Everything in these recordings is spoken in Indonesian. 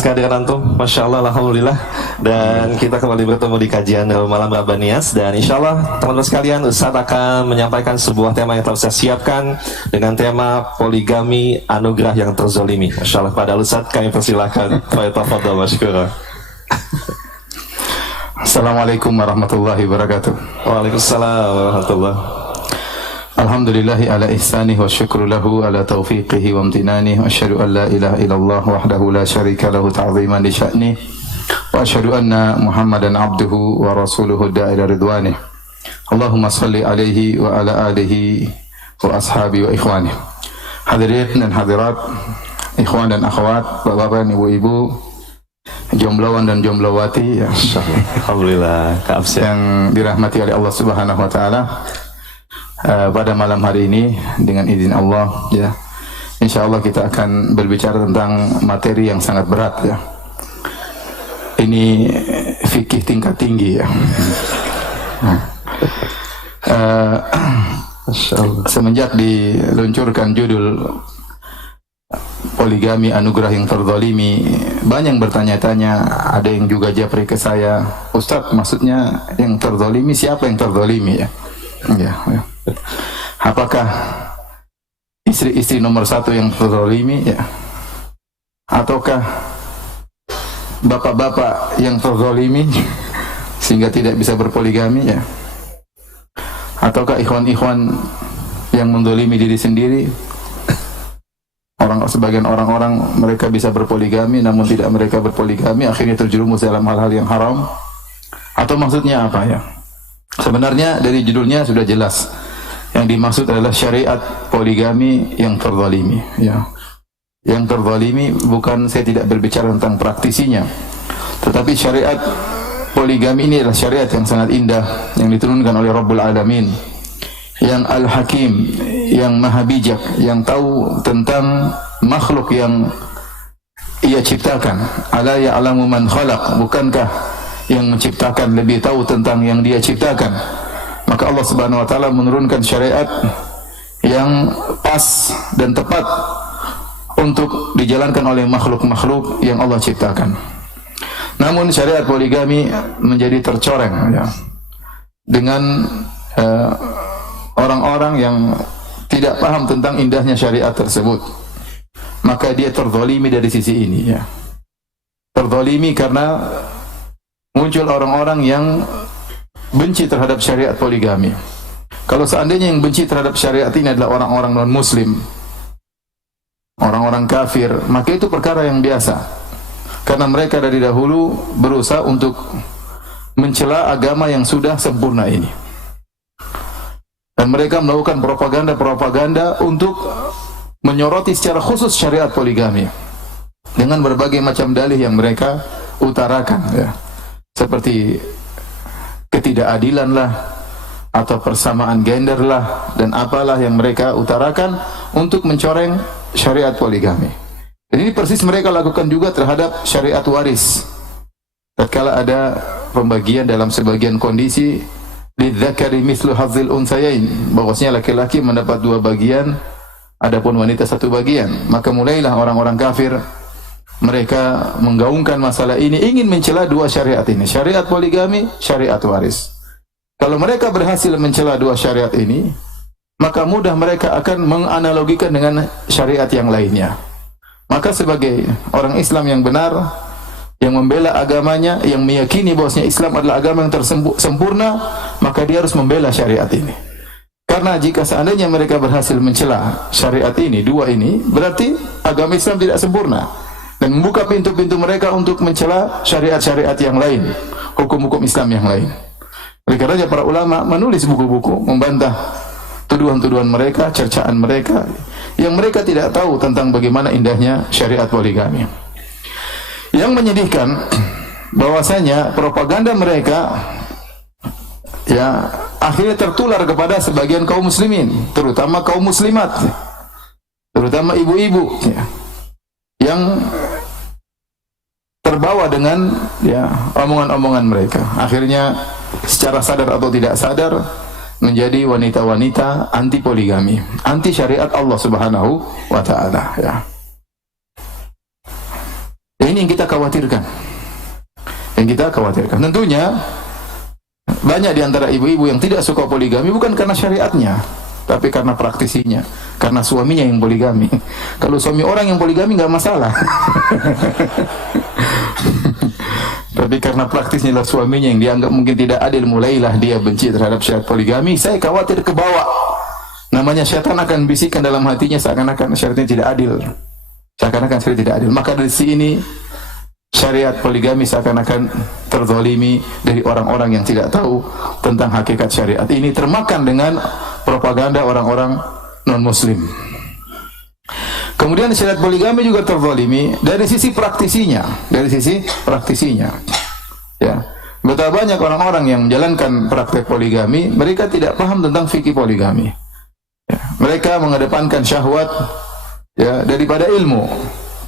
kehadiran antum, Masya Allah, Alhamdulillah. Dan kita kembali bertemu di kajian Malam Rabbanias. Dan insya Allah teman-teman sekalian, Ustaz akan menyampaikan sebuah tema yang telah saya siapkan dengan tema poligami anugerah yang terzolimi. Masya Allah, pada Ustaz kami persilahkan. Tafadhal masykurah. Assalamualaikum warahmatullahi wabarakatuh. Waalaikumsalam warahmatullahi. Alhamdulillahi ala ihsanih wa syukru lahu ala taufiqihi wa amtinanih wa asyhadu an la ilaha illallah wahdahu la syarika lahu ta'ziman li sya'nih wa asyhadu anna Muhammadan abduhu wa rasuluhu da'ila ridwanih. Allahumma salli alaihi wa ala alihi wa ashabi wa ikhwanih. Hadirin dan hadirat, ikhwan dan akhwat, bapak-bapak dan ibu-ibu, jombloan dan jomblowati ya, Alhamdulillah, yang dirahmati oleh Allah Subhanahu wa taala. Pada malam hari ini dengan izin Allah ya, insyaallah kita akan berbicara tentang materi yang sangat berat ya. Ini fikih tingkat tinggi ya. Semenjak diluncurkan judul poligami anugerah yang terzalimi, banyak yang bertanya-tanya, ada yang juga japri ke saya, Ustaz, maksudnya yang terzalimi siapa yang terzalimi ya? Ya. Apakah istri-istri nomor satu yang terzalimi ya? Ataukah bapak-bapak yang terzalimi sehingga tidak bisa berpoligami ya? Ataukah ikhwan-ikhwan yang menzalimi diri sendiri? Sebagian orang-orang mereka bisa berpoligami namun tidak mereka berpoligami, akhirnya terjerumus dalam hal-hal yang haram. Atau maksudnya apa ya? Sebenarnya dari judulnya sudah jelas. Yang dimaksud adalah syariat poligami yang terzalimi ya. Yang terzalimi bukan, saya tidak berbicara tentang praktisinya, tetapi syariat poligami ini adalah syariat yang sangat indah yang diturunkan oleh Rabbul Alamin, yang Al-Hakim, yang Maha Bijak, yang tahu tentang makhluk yang ia ciptakan. Ala ya'lamu man khalaq, bukankah yang menciptakan lebih tahu tentang yang dia ciptakan? Maka Allah Subhanahu wa taala menurunkan syariat yang pas dan tepat untuk dijalankan oleh makhluk-makhluk yang Allah ciptakan. Namun syariat poligami menjadi tercoreng ya, dengan orang-orang yang tidak paham tentang indahnya syariat tersebut. Maka dia terzalimi dari sisi ini ya. Terzalimi karena muncul orang-orang yang benci terhadap syariat poligami. Kalau seandainya yang benci terhadap syariat ini adalah orang-orang non-muslim, orang-orang kafir, maka itu perkara yang biasa. Karena mereka dari dahulu berusaha untuk mencela agama yang sudah sempurna ini. Dan mereka melakukan propaganda-propaganda untuk menyoroti secara khusus syariat poligami dengan berbagai macam dalih yang mereka utarakan ya. Seperti ketidakadilan lah, atau persamaan gender lah, dan apalah yang mereka utarakan untuk mencoreng syariat poligami. Dan ini persis mereka lakukan juga terhadap syariat waris. Tatkala ada pembagian dalam sebagian kondisi, lidzakari mithlu hadzil unthayain, bahwasanya laki-laki mendapat 2 bagian, adapun wanita 1 bagian, maka mulailah orang-orang kafir mereka menggaungkan masalah ini, ingin mencela 2 syariat ini, syariat poligami, syariat waris. Kalau mereka berhasil mencela 2 syariat ini, maka mudah mereka akan menganalogikan dengan syariat yang lainnya. Maka sebagai orang Islam yang benar, yang membela agamanya, yang meyakini bahwasanya Islam adalah agama yang sempurna, maka dia harus membela syariat ini. Karena jika seandainya mereka berhasil mencela syariat ini, 2 ini, berarti agama Islam tidak sempurna, dan membuka pintu-pintu mereka untuk mencela syariat-syariat yang lain, hukum-hukum Islam yang lain. Oleh karenanya para ulama menulis buku-buku membantah tuduhan-tuduhan mereka, cercaan mereka, yang mereka tidak tahu tentang bagaimana indahnya syariat poligami. Yang menyedihkan bahwasanya propaganda mereka ya akhirnya tertular kepada sebagian kaum muslimin, terutama kaum muslimat, terutama ibu-ibu ya, yang terbawa dengan ya omongan-omongan mereka. Akhirnya secara sadar atau tidak sadar menjadi wanita-wanita anti poligami, anti syariat Allah Subhanahu wa taala ya. Ini yang kita khawatirkan. Yang kita khawatirkan. Tentunya banyak di antara ibu-ibu yang tidak suka poligami bukan karena syariatnya, tapi karena praktisinya, karena suaminya yang poligami. Kalau suami orang yang poligami nggak masalah. Tapi karena praktisnya adalah suaminya yang dianggap mungkin tidak adil, mulailah dia benci terhadap syariat poligami. Saya khawatir ke bawah. Namanya syaitan akan bisikan dalam hatinya seakan-akan syariatnya tidak adil. Seakan-akan syariat tidak adil. Maka dari sini syariat poligami seakan-akan terzalimi dari orang-orang yang tidak tahu tentang hakikat syariat ini, termakan dengan propaganda orang-orang non-muslim. Kemudian syariat poligami juga terzalimi dari sisi praktisinya, ya. Betapa banyak orang-orang yang menjalankan praktek poligami, mereka tidak paham tentang fikih poligami. Ya. Mereka mengedepankan syahwat, ya, daripada ilmu.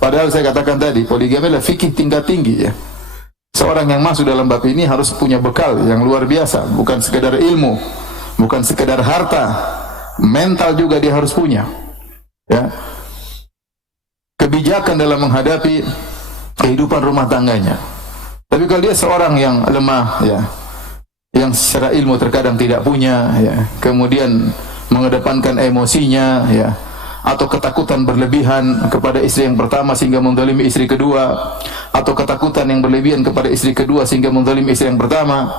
Padahal saya katakan tadi, poligami adalah fikih tingkat tinggi, ya. Seorang yang masuk dalam bab ini harus punya bekal yang luar biasa, bukan sekedar ilmu, bukan sekedar harta, mental juga dia harus punya, ya. Kebijakan dalam menghadapi kehidupan rumah tangganya. Tapi kalau dia seorang yang lemah, ya, yang secara ilmu terkadang tidak punya, ya, kemudian mengedepankan emosinya, ya, atau ketakutan berlebihan kepada istri yang pertama sehingga menzalimi istri kedua, atau ketakutan yang berlebihan kepada istri kedua sehingga menzalimi istri yang pertama,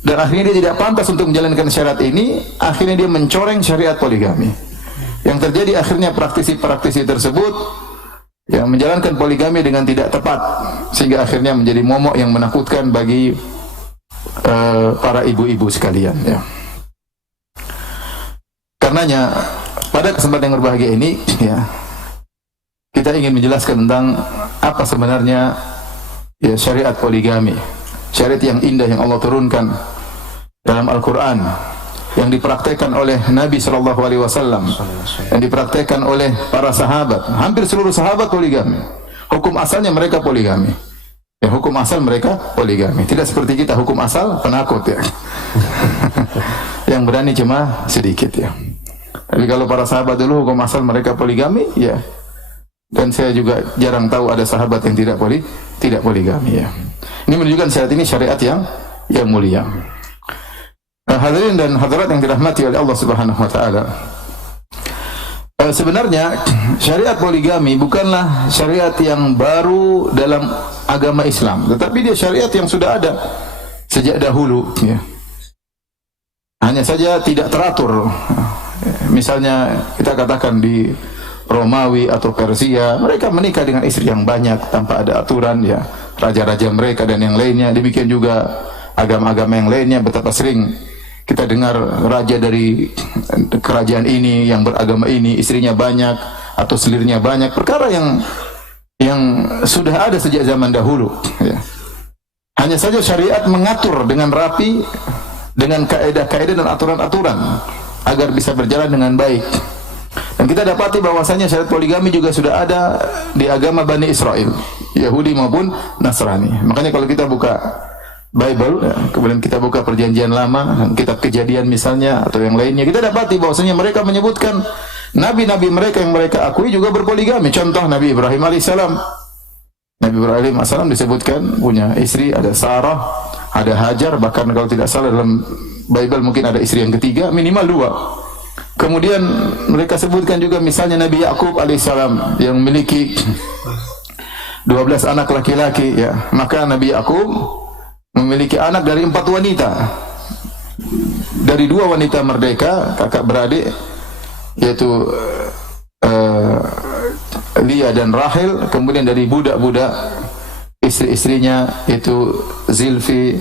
dan akhirnya dia tidak pantas untuk menjalankan syariat ini, akhirnya dia mencoreng syariat poligami. Yang terjadi akhirnya praktisi-praktisi tersebut yang menjalankan poligami dengan tidak tepat, sehingga akhirnya menjadi momok yang menakutkan bagi para ibu-ibu sekalian, ya. Karenanya pada kesempatan yang berbahagia ini, ya, kita ingin menjelaskan tentang apa sebenarnya, ya, syariat poligami, syariat yang indah yang Allah turunkan dalam Al-Quran, yang dipraktekkan oleh Nabi SAW, yang dipraktekkan oleh para sahabat. Hampir seluruh sahabat poligami. Hukum asalnya mereka poligami. Ya, hukum asal mereka poligami. Tidak seperti kita, hukum asal penakut, ya. Yang berani cuma sedikit, ya. Tapi kalau para sahabat dulu hukum asal mereka poligami, ya. Dan saya juga jarang tahu ada sahabat yang tidak poligami, ya. Ini menunjukkan syariat ini syariat yang mulia. Hadirin dan hadirat yang dirahmati oleh Allah Subhanahu wa taala. Sebenarnya syariat poligami bukanlah syariat yang baru dalam agama Islam, tetapi dia syariat yang sudah ada sejak dahulu, ya. Hanya saja tidak teratur. Misalnya kita katakan di Romawi atau Persia, mereka menikah dengan istri yang banyak tanpa ada aturan, ya. Raja-raja mereka dan yang lainnya. Demikian juga agama-agama yang lainnya. Betapa sering kita dengar raja dari kerajaan ini yang beragama ini istrinya banyak atau selirnya banyak, perkara yang sudah ada sejak zaman dahulu, ya. Hanya saja syariat mengatur dengan rapi, dengan kaedah-kaedah dan aturan-aturan agar bisa berjalan dengan baik. Dan kita dapati bahwasanya syariat poligami juga sudah ada di agama Bani Israel, Yahudi maupun Nasrani. Makanya kalau kita buka Bible, ya, kemudian kita buka Perjanjian Lama, kitab Kejadian misalnya atau yang lainnya, kita dapati bahwasanya mereka menyebutkan nabi-nabi mereka yang mereka akui juga berpoligami. Contoh Nabi Ibrahim alaihissalam. Nabi Ibrahim alaihissalam disebutkan punya istri, ada Sarah, ada Hajar, bahkan kalau tidak salah dalam Bible mungkin ada istri yang ketiga, minimal 2. Kemudian mereka sebutkan juga misalnya Nabi Yakub alaihissalam yang memiliki 12 anak laki-laki, ya. Maka Nabi Yakub memiliki anak dari 4 wanita, dari 2 wanita merdeka kakak beradik, yaitu Lia dan Rahel. Kemudian dari budak-budak istri-istrinya itu Zilfi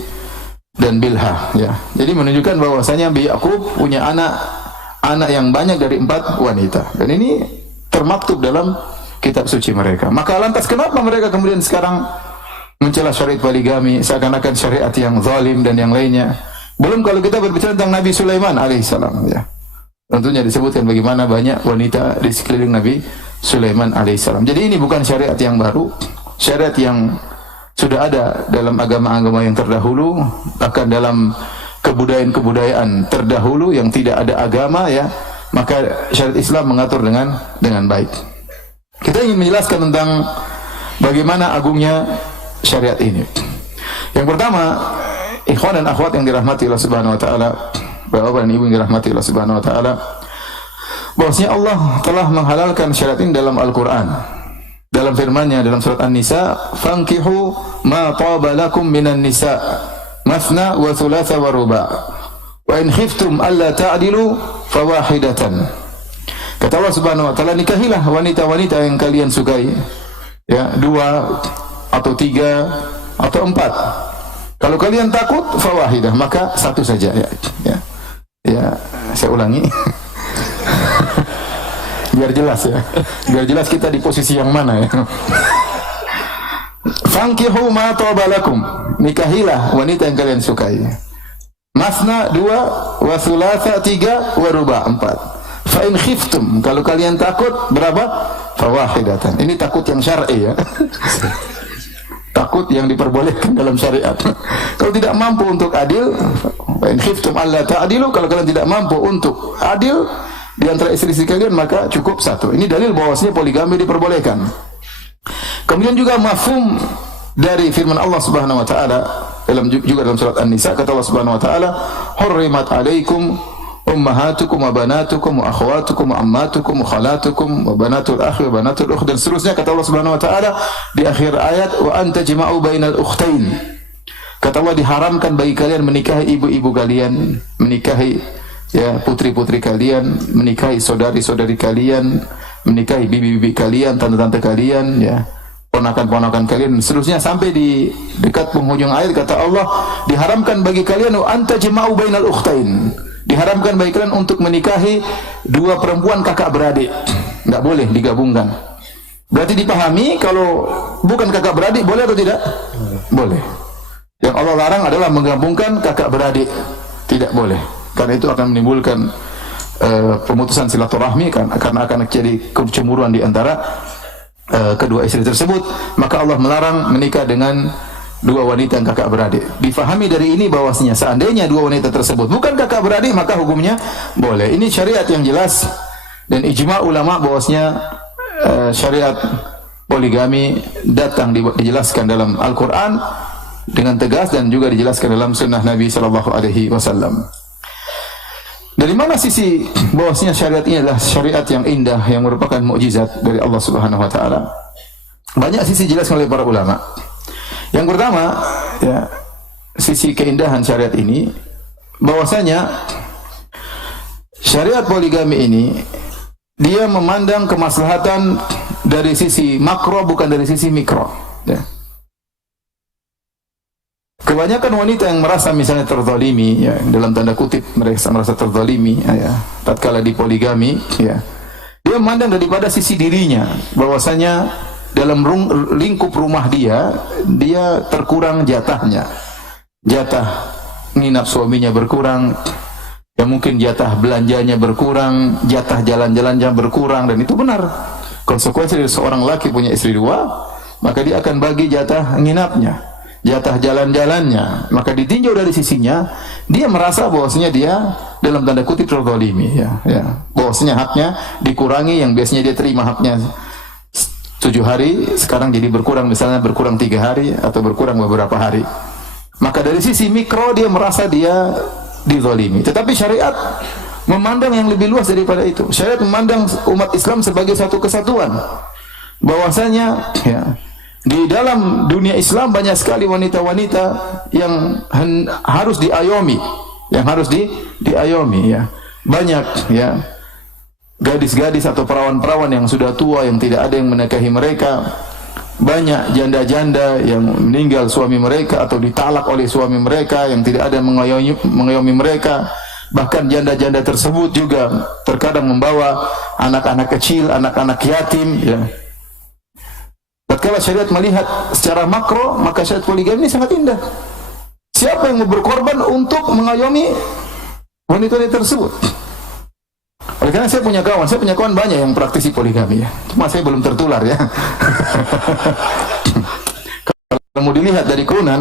dan Bilha, ya. Jadi menunjukkan bahwasanya Nabi Yakub punya anak yang banyak dari 4 wanita, dan ini termaktub dalam kitab suci mereka. Maka lantas kenapa mereka kemudian sekarang mencela syariat poligami seakan-akan syariat yang zalim dan yang lainnya? Belum kalau kita berbicara tentang Nabi Sulaiman alaihissalam, ya. Tentunya disebutkan bagaimana banyak wanita di sekeliling Nabi Sulaiman alaihissalam. Jadi ini bukan syariat yang baru, syariat yang sudah ada dalam agama-agama yang terdahulu, bahkan dalam kebudayaan-kebudayaan terdahulu yang tidak ada agama, ya. Maka syariat Islam mengatur dengan baik. Kita ingin menjelaskan tentang bagaimana agungnya syariat ini. Yang pertama, ikhwan dan akhwat yang dirahmati Allah Subhanahu wa taala, bapak dan ibu yang dirahmati Allah Subhanahu wa taala, bahwasanya Allah telah menghalalkan syariat ini dalam Al-Qur'an. Dalam firman-Nya dalam surat An-Nisa, "Fankihu ma taba lakum minan nisa, mathna wa thulatha wa ruba'. Wa in khiftum alla ta'dilu fawahidatan." Kata Allah Subhanahu wa taala, nikahilah wanita-wanita yang kalian sukai, ya, 2 atau 3 atau 4. Kalau kalian takut fawahidah, maka 1 saja, ya, saya ulangi. Biar jelas ya. Biar jelas kita di posisi yang mana ya. Fankihu ma taba lakum. Nikahilah wanita yang kalian sukai. Masna 2, wa thulatha 3, wa ruba 4. Fa in khiftum, kalau kalian takut berapa? Fawahidatan. Ini takut yang syar'i ya. Takut yang diperbolehkan dalam syariat. Kalau tidak mampu untuk adil, fa in khiftum alla ta'dilu, kalau kalian tidak mampu untuk adil di antara istri-istri kalian, maka cukup 1. Ini dalil bahwasanya poligami diperbolehkan. Kemudian juga mafhum dari firman Allah Subhanahu wa taala juga dalam surat An-Nisa, kata Allah Subhanahu wa taala, "Hurrimat 'alaikum ummahatukum wa banatukum wa akhwatukum wa ammatukum wa khalatukum wa banatul akhi wa banatul ukht," dan seterusnya. Kata Allah Subhanahu wa taala di akhir ayat, "Wa anta jama'u bainal ukhtain." Kata Allah, diharamkan bagi kalian menikahi ibu-ibu kalian, menikahi, ya, putri-putri kalian, menikahi saudari-saudari kalian, menikahi bibi-bibi kalian, tante-tante kalian, ya, ponakan-ponakan kalian, seterusnya sampai di dekat penghujung ayat kata Allah, diharamkan bagi kalian wa anta jama'u bainal ukhtain. Diharamkan bagi kalian untuk menikahi 2 perempuan kakak beradik. Enggak boleh digabungkan. Berarti dipahami kalau bukan kakak beradik boleh atau tidak? Boleh. Yang Allah larang adalah menggabungkan kakak beradik. Tidak boleh. Karena itu akan menimbulkan pemutusan silaturahmi, karena akan terjadi kecemburuan di antara kedua istri tersebut. Maka Allah melarang menikah dengan 2 wanita yang kakak beradik. Difahami dari ini bahwasanya seandainya 2 wanita tersebut bukan kakak beradik, maka hukumnya boleh. Ini syariat yang jelas dan ijma' ulama bahwasanya syariat poligami datang dijelaskan dalam Al-Qur'an dengan tegas dan juga dijelaskan dalam sunnah Nabi sallallahu alaihi wasallam. Dari mana sisi bahwasanya syariat ini adalah syariat yang indah, yang merupakan mukjizat dari Allah Subhanahu wa taala? Banyak sisi dijelaskan oleh para ulama. Yang pertama, ya, sisi keindahan syariat ini bahwasanya syariat poligami ini dia memandang kemaslahatan dari sisi makro, bukan dari sisi mikro, ya. Kebanyakan wanita yang merasa misalnya terzalimi, ya, dalam tanda kutip mereka merasa terzalimi, ya, tatkala di poligami, ya, dia memandang daripada sisi dirinya bahwasanya dalam lingkup rumah dia terkurang jatahnya, jatah nginap suaminya berkurang, ya, mungkin jatah belanjanya berkurang, jatah jalan-jalannya berkurang, dan itu benar konsekuensi dari seorang laki punya istri 2, maka dia akan bagi jatah nginapnya, jatah jalan-jalannya, maka ditinjau dari sisinya, dia merasa bahwasanya dia dalam tanda kutip terzalimi, ya, bahwasanya haknya dikurangi, yang biasanya dia terima haknya 7 hari, sekarang jadi berkurang, misalnya berkurang 3 hari atau berkurang beberapa hari. Maka dari sisi mikro dia merasa dia dizalimi. Tetapi syariat memandang yang lebih luas daripada itu. Syariat memandang umat Islam sebagai satu kesatuan. Bahwasanya, ya, di dalam dunia Islam banyak sekali wanita-wanita yang harus diayomi, diayomi, ya. Banyak, ya, gadis-gadis atau perawan-perawan yang sudah tua yang tidak ada yang menikahi mereka. Banyak janda-janda yang meninggal suami mereka atau ditalak oleh suami mereka yang tidak ada yang mengayomi mereka. Bahkan janda-janda tersebut juga terkadang membawa anak-anak kecil, anak-anak yatim, ya. Tatkala syariat melihat secara makro, maka syariat poligami ini sangat indah. Siapa yang mau berkorban untuk mengayomi wanita-wanita tersebut? Oleh karena saya punya kawan banyak yang praktisi poligami, ya. Cuma saya belum tertular, ya. Kalau mau dilihat dari kerunan,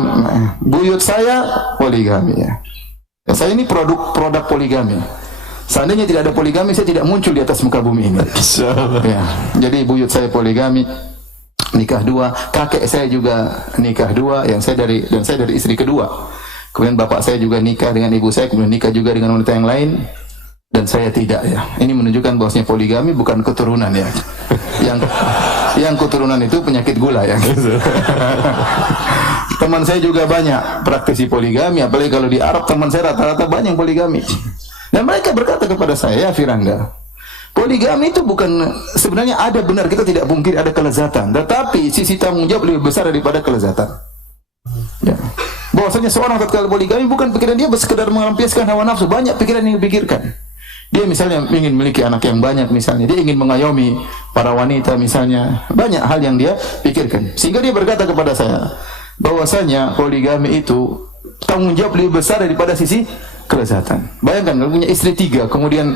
buyut saya poligami, ya. Ya, saya ini produk poligami. Seandainya tidak ada poligami, saya tidak muncul di atas muka bumi ini. Ya. Jadi buyut saya poligami. nikah dua, kakek saya juga nikah dua, dan saya dari istri kedua. Kemudian bapak saya juga nikah dengan ibu saya, kemudian nikah juga dengan wanita yang lain, dan saya tidak ya. Ini menunjukkan bahwasanya poligami bukan keturunan ya. Yang keturunan itu penyakit gula ya. Teman saya juga banyak praktisi poligami, apalagi kalau di Arab teman saya rata-rata banyak poligami. Dan mereka berkata kepada saya, Firanda, poligami itu bukan, sebenarnya ada benar, kita tidak mungkin ada kelezatan, tetapi sisi tanggung jawab lebih besar daripada kelezatan. Ya. Bahwasanya seorang tatkala poligami bukan pikiran dia sekedar melampiaskan hawa nafsu, banyak pikiran yang dipikirkan. Dia misalnya ingin memiliki anak yang banyak, misalnya dia ingin mengayomi para wanita, misalnya banyak hal yang dia pikirkan. Sehingga dia berkata kepada saya bahwasanya poligami itu tanggung jawab lebih besar daripada sisi kelezatan. Bayangkan kalau punya istri 3, kemudian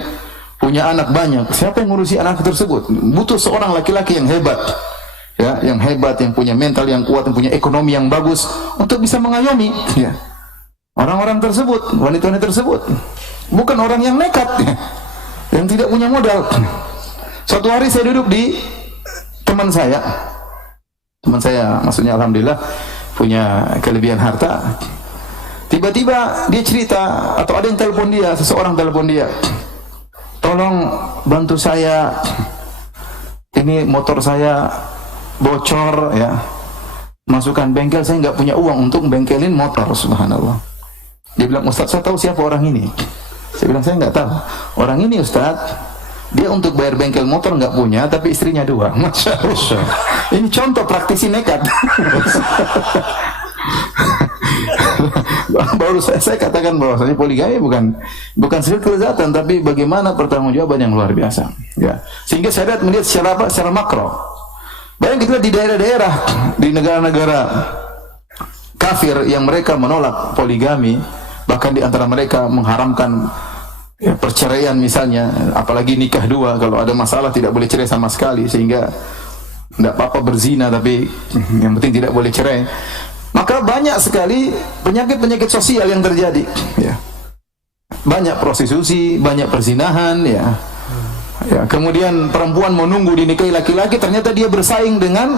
punya anak banyak, siapa yang ngurusi anak tersebut? Butuh seorang laki-laki yang hebat, ya, yang hebat, yang punya mental yang kuat, yang punya ekonomi yang bagus untuk bisa mengayomi, ya, orang-orang tersebut, wanita-wanita tersebut. Bukan orang yang nekat, ya, yang tidak punya modal. Suatu hari saya duduk di teman saya maksudnya alhamdulillah punya kelebihan harta. Tiba-tiba dia cerita, atau ada yang telepon dia, seseorang telepon dia, tolong bantu saya, ini motor saya bocor ya, masukkan bengkel, saya nggak punya uang untuk bengkelin motor. Subhanallah. Dia bilang, Ustaz, saya tahu siapa orang ini. Saya bilang, saya nggak tahu orang ini, Ustaz. Dia untuk bayar bengkel motor nggak punya, tapi istrinya 2. Masya Allah. Ini contoh praktisi nekat. Baru saya katakan bahwasanya poligami bukan sekedar kelezatan, tapi bagaimana pertanggungjawaban yang luar biasa. Ya. Sehingga syariat melihat secara apa? Secara makro. Bayangkan kita di daerah-daerah, di negara-negara kafir yang mereka menolak poligami, bahkan di antara mereka mengharamkan ya, perceraian misalnya, apalagi nikah 2, kalau ada masalah tidak boleh cerai sama sekali, sehingga tidak apa-apa berzina tapi yang penting tidak boleh cerai. Maka banyak sekali penyakit-penyakit sosial yang terjadi, ya. Banyak prostitusi, banyak perzinahan, ya. Ya, kemudian perempuan menunggu dinikahi laki-laki, ternyata dia bersaing dengan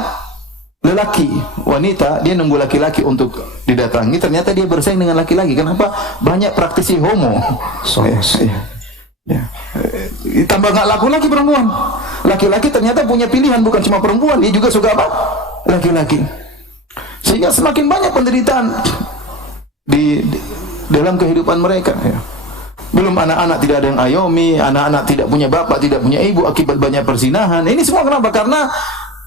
lelaki. Wanita dia nunggu laki-laki untuk didatangi, ternyata dia bersaing dengan laki-laki. Kenapa? Banyak praktisi homo. Ya. Tambah nggak laku lagi perempuan. Laki-laki ternyata punya pilihan, bukan cuma perempuan, dia juga suka apa? Laki-laki. Sehingga semakin banyak penderitaan di dalam kehidupan mereka. Ya. Belum anak-anak tidak ada yang ayomi, anak-anak tidak punya bapak, tidak punya ibu akibat banyak perzinahan. Ini semua kenapa? Karena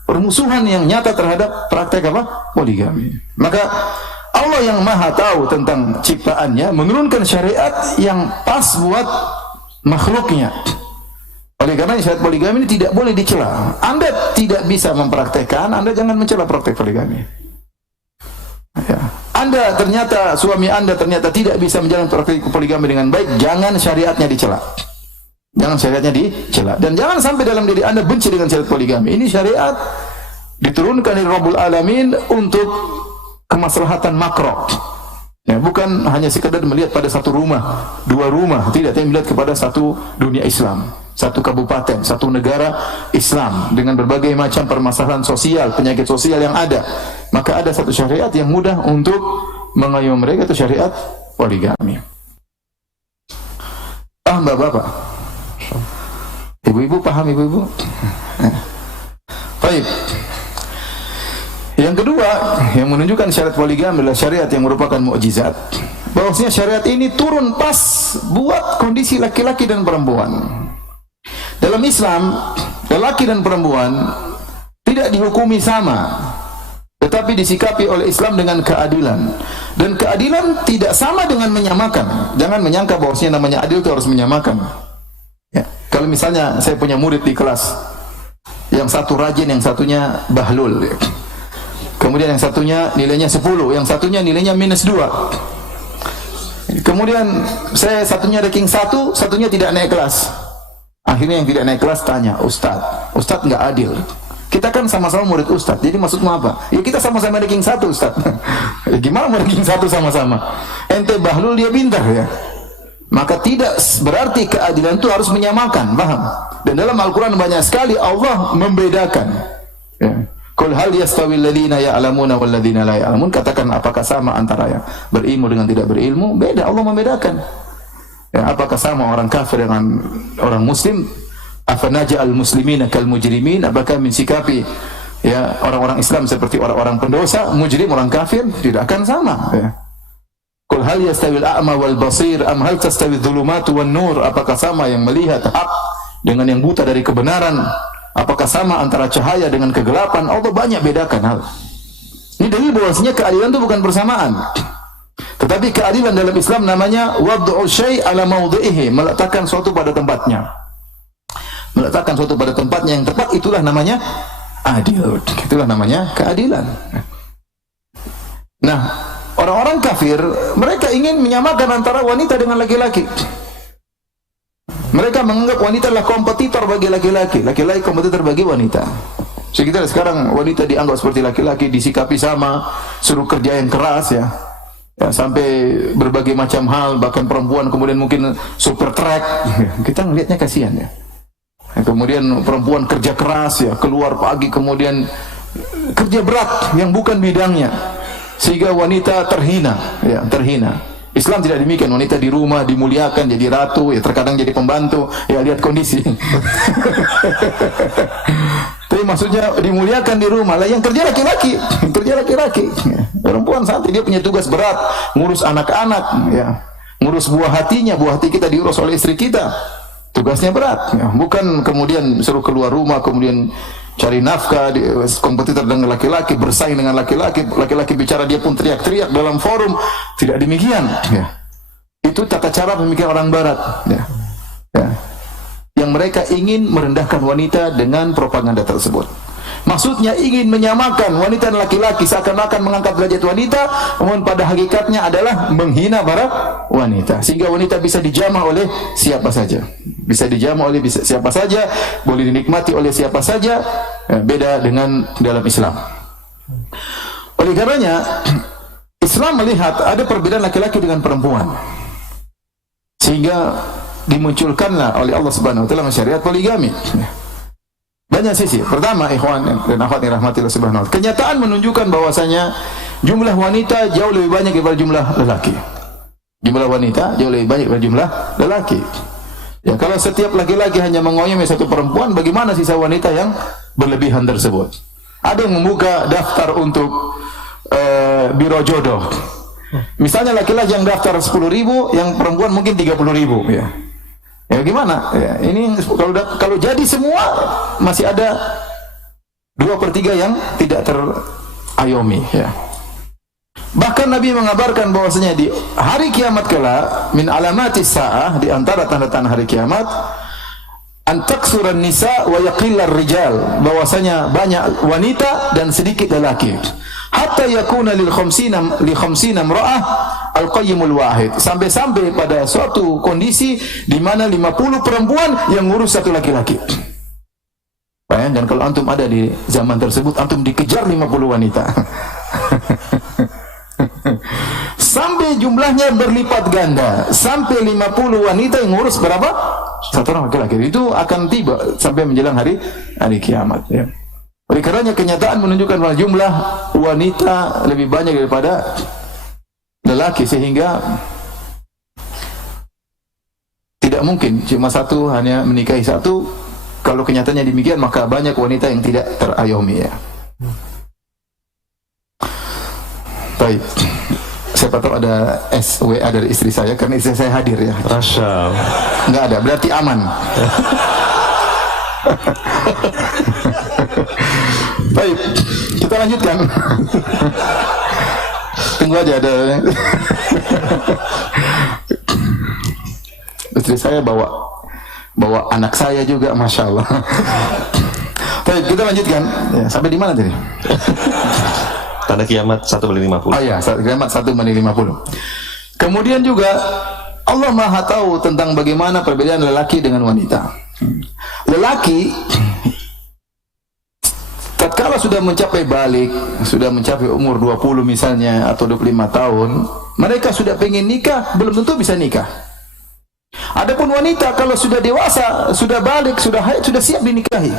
permusuhan yang nyata terhadap praktek apa? Poligami. Maka Allah yang Maha tahu tentang ciptaannya menurunkan syariat yang pas buat makhluknya. Oleh karena syariat poligami ini tidak boleh dicela. Anda tidak bisa mempraktekkan, Anda jangan mencela praktek poligami. Ya. Anda ternyata, suami Anda ternyata tidak bisa menjalankan praktek poligami dengan baik, jangan syariatnya dicela. Jangan syariatnya dicela. Dan jangan sampai dalam diri Anda benci dengan syariat poligami. Ini syariat diturunkan dari Rabbul Alamin untuk kemaslahatan makro. Ya, bukan hanya sekedar melihat pada satu rumah, 2 rumah, tidak, tapi melihat kepada satu dunia Islam, satu kabupaten, satu negara Islam dengan berbagai macam permasalahan sosial, penyakit sosial yang ada. Maka ada satu syariat yang mudah untuk mengayomi mereka, itu syariat poligami. Paham Bapak-bapak? Ibu-ibu paham, ibu-ibu? Baik. Yang kedua, yang menunjukkan syariat poligami adalah syariat yang merupakan mukjizat. Bahwasanya syariat ini turun pas buat kondisi laki-laki dan perempuan. Dalam Islam, lelaki dan perempuan tidak dihukumi sama, tetapi disikapi oleh Islam dengan keadilan. Dan keadilan tidak sama dengan menyamakan. Jangan menyangka bahwasanya namanya adil itu harus menyamakan. Ya. Kalau misalnya saya punya murid di kelas, yang satu rajin, yang satunya bahlul, ya. Kemudian yang satunya nilainya 10, yang satunya nilainya -2. Kemudian saya satunya ranking 1, satunya tidak naik kelas. Akhirnya yang tidak naik kelas tanya, Ustadz nggak adil. Kita kan sama-sama murid Ustadz, jadi maksudmu apa? Ya kita sama-sama ranking 1 Ustadz. Ya, gimana ranking 1 sama-sama? Ente bahlul, dia pintar ya. Maka tidak berarti keadilan itu harus menyamakan, paham? Dan dalam Al-Quran banyak sekali Allah membedakan. Ya. Qul hal yastawi alladziina ya'lamuna wal ladziina la ya'lamun. Katakan apakah sama antara yang berilmu dengan tidak berilmu? Beda, Allah membedakan. Ya, apakah sama orang kafir dengan orang muslim? Afanaja'al muslimina kal mujrimin? Apakah mensikapi ya orang-orang Islam seperti orang-orang pendosa, mujrim, orang kafir? Tidak akan sama, ya. Qul hal yastawil a'ma wal basir am hal tastawi dhulumatu wan nur? Apakah sama yang melihat hak dengan yang buta dari kebenaran? Apakah sama antara cahaya dengan kegelapan? Allah banyak bedakan hal. Ini dalil bahwasanya keadilan itu bukan bersamaan. Tetapi keadilan dalam Islam namanya wad'u syai' ala mawdhi'ihi, meletakkan suatu pada tempatnya. Meletakkan suatu pada tempatnya yang tepat, itulah namanya adil. Itulah namanya keadilan. Nah, orang-orang kafir mereka ingin menyamakan antara wanita dengan laki-laki. Mereka menganggap wanita adalah kompetitor bagi laki-laki, laki-laki kompetitor bagi wanita. Sekitar sekarang wanita dianggap seperti laki-laki, disikapi sama, suruh kerja yang keras, ya, sampai berbagai macam hal. Bahkan perempuan kemudian mungkin super track, kita ngelihatnya kasihan, ya. Kemudian perempuan kerja keras, ya, keluar pagi kemudian kerja berat yang bukan bidangnya, sehingga wanita terhina, ya, terhina. Islam tidak demikian. Wanita di rumah dimuliakan, jadi ratu, ya, terkadang jadi pembantu, ya, lihat kondisi. Tapi maksudnya dimuliakan di rumah lah, yang kerja laki-laki, kerja laki-laki. Perempuan santai, dia punya tugas berat, ngurus anak-anak, ya, ngurus buah hatinya. Buah hati kita diurus oleh istri kita, tugasnya berat, ya. Bukan kemudian suruh keluar rumah, kemudian cari nafkah, kompetitor dengan laki-laki, bersaing dengan laki-laki, laki-laki bicara dia pun teriak-teriak dalam forum. Tidak demikian, ya. Itu tata cara pemikiran orang barat, ya. Ya. Yang mereka ingin merendahkan wanita dengan propaganda tersebut. Maksudnya ingin menyamakan wanita dan laki-laki, seakan-akan mengangkat derajat wanita, namun pada hakikatnya adalah menghina para wanita, sehingga wanita bisa dijamah oleh siapa saja, bisa dijamah oleh siapa saja, boleh dinikmati oleh siapa saja. Beda dengan dalam Islam. Oleh karenanya Islam melihat ada perbedaan laki-laki dengan perempuan, sehingga dimunculkanlah oleh Allah Subhanahu wa taala syariat poligami. Banyak sisi. Pertama, ikhwan dan akhwat yang rahmatillah subhanahu wa ta'ala, kenyataan menunjukkan bahwasanya jumlah wanita jauh lebih banyak daripada jumlah lelaki. Jumlah wanita jauh lebih banyak daripada jumlah lelaki. Ya, kalau setiap laki-laki hanya mengoyomi satu perempuan, bagaimana sisa wanita yang berlebihan tersebut? Ada yang membuka daftar untuk biro jodoh. Misalnya laki-laki yang daftar 10.000, yang perempuan mungkin 30.000, ya. Ya gimana? Ya, ini kalau jadi semua masih ada 2/3 yang tidak terayomi, ya. Bahkan Nabi mengabarkan bahwasanya di hari kiamat kelak, min alamatis saah, di antara tanda-tanda hari kiamat, antaksuran nisa wa yaqillar rijal, bahwasanya banyak wanita dan sedikit lelaki. Hatta yakuna li khamsina imra'ah al-qayyimul wahid, sampai pada suatu kondisi di mana 50 perempuan yang ngurus satu laki-laki. Dan kalau antum ada di zaman tersebut, antum dikejar 50 wanita. Sampai jumlahnya berlipat ganda, sampai 50 wanita yang ngurus berapa? Satu orang laki-laki. Itu akan tiba sampai menjelang hari kiamat, ya. Oleh karenanya kenyataan menunjukkan bahwa jumlah wanita lebih banyak daripada lelaki, sehingga tidak mungkin cuma satu hanya menikahi satu. Kalau kenyataannya demikian, maka banyak wanita yang tidak terayomi, ya. Baik, siapa tahu ada SWA dari istri saya, karena istri saya hadir, ya. Masya Allah. Nggak ada, berarti aman. Baik, kita lanjutkan. Tunggu aja ada. Istri saya bawa anak saya juga, masya Allah. Baik, kita lanjutkan. Ya, sampai di mana tadi? Tanda kiamat 1/50. Oh ya, kiamat 1/50. Kemudian juga Allah Maha tahu tentang bagaimana perbedaan lelaki dengan wanita. Lelaki tatkala sudah mencapai balik, sudah mencapai umur 20 misalnya atau 25 tahun, mereka sudah pengen nikah, belum tentu bisa nikah. Adapun wanita kalau sudah dewasa, sudah balik, sudah haid, sudah siap dinikahi.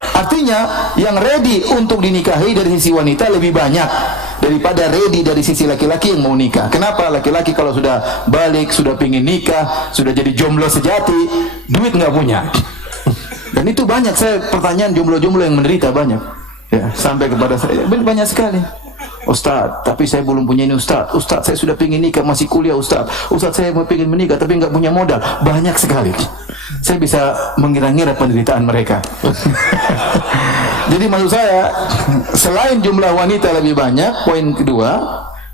Artinya karenanya yang ready untuk dinikahi dari sisi wanita lebih banyak daripada ready dari sisi laki-laki yang mau nikah. Kenapa? Laki-laki kalau sudah balik, sudah pingin nikah, sudah jadi jomblo sejati, duit nggak punya. Dan itu banyak, saya pertanyaan jomblo-jomblo yang menderita banyak. Ya, sampai kepada saya banyak sekali. Ustaz, tapi saya belum punya ini Ustaz. Ustaz, saya sudah pingin nikah, masih kuliah Ustaz. Ustaz, saya mau pingin menikah tapi nggak punya modal. Banyak sekali. Saya bisa mengira-ngira penderitaan mereka. Jadi maksud saya, selain jumlah wanita lebih banyak, poin kedua,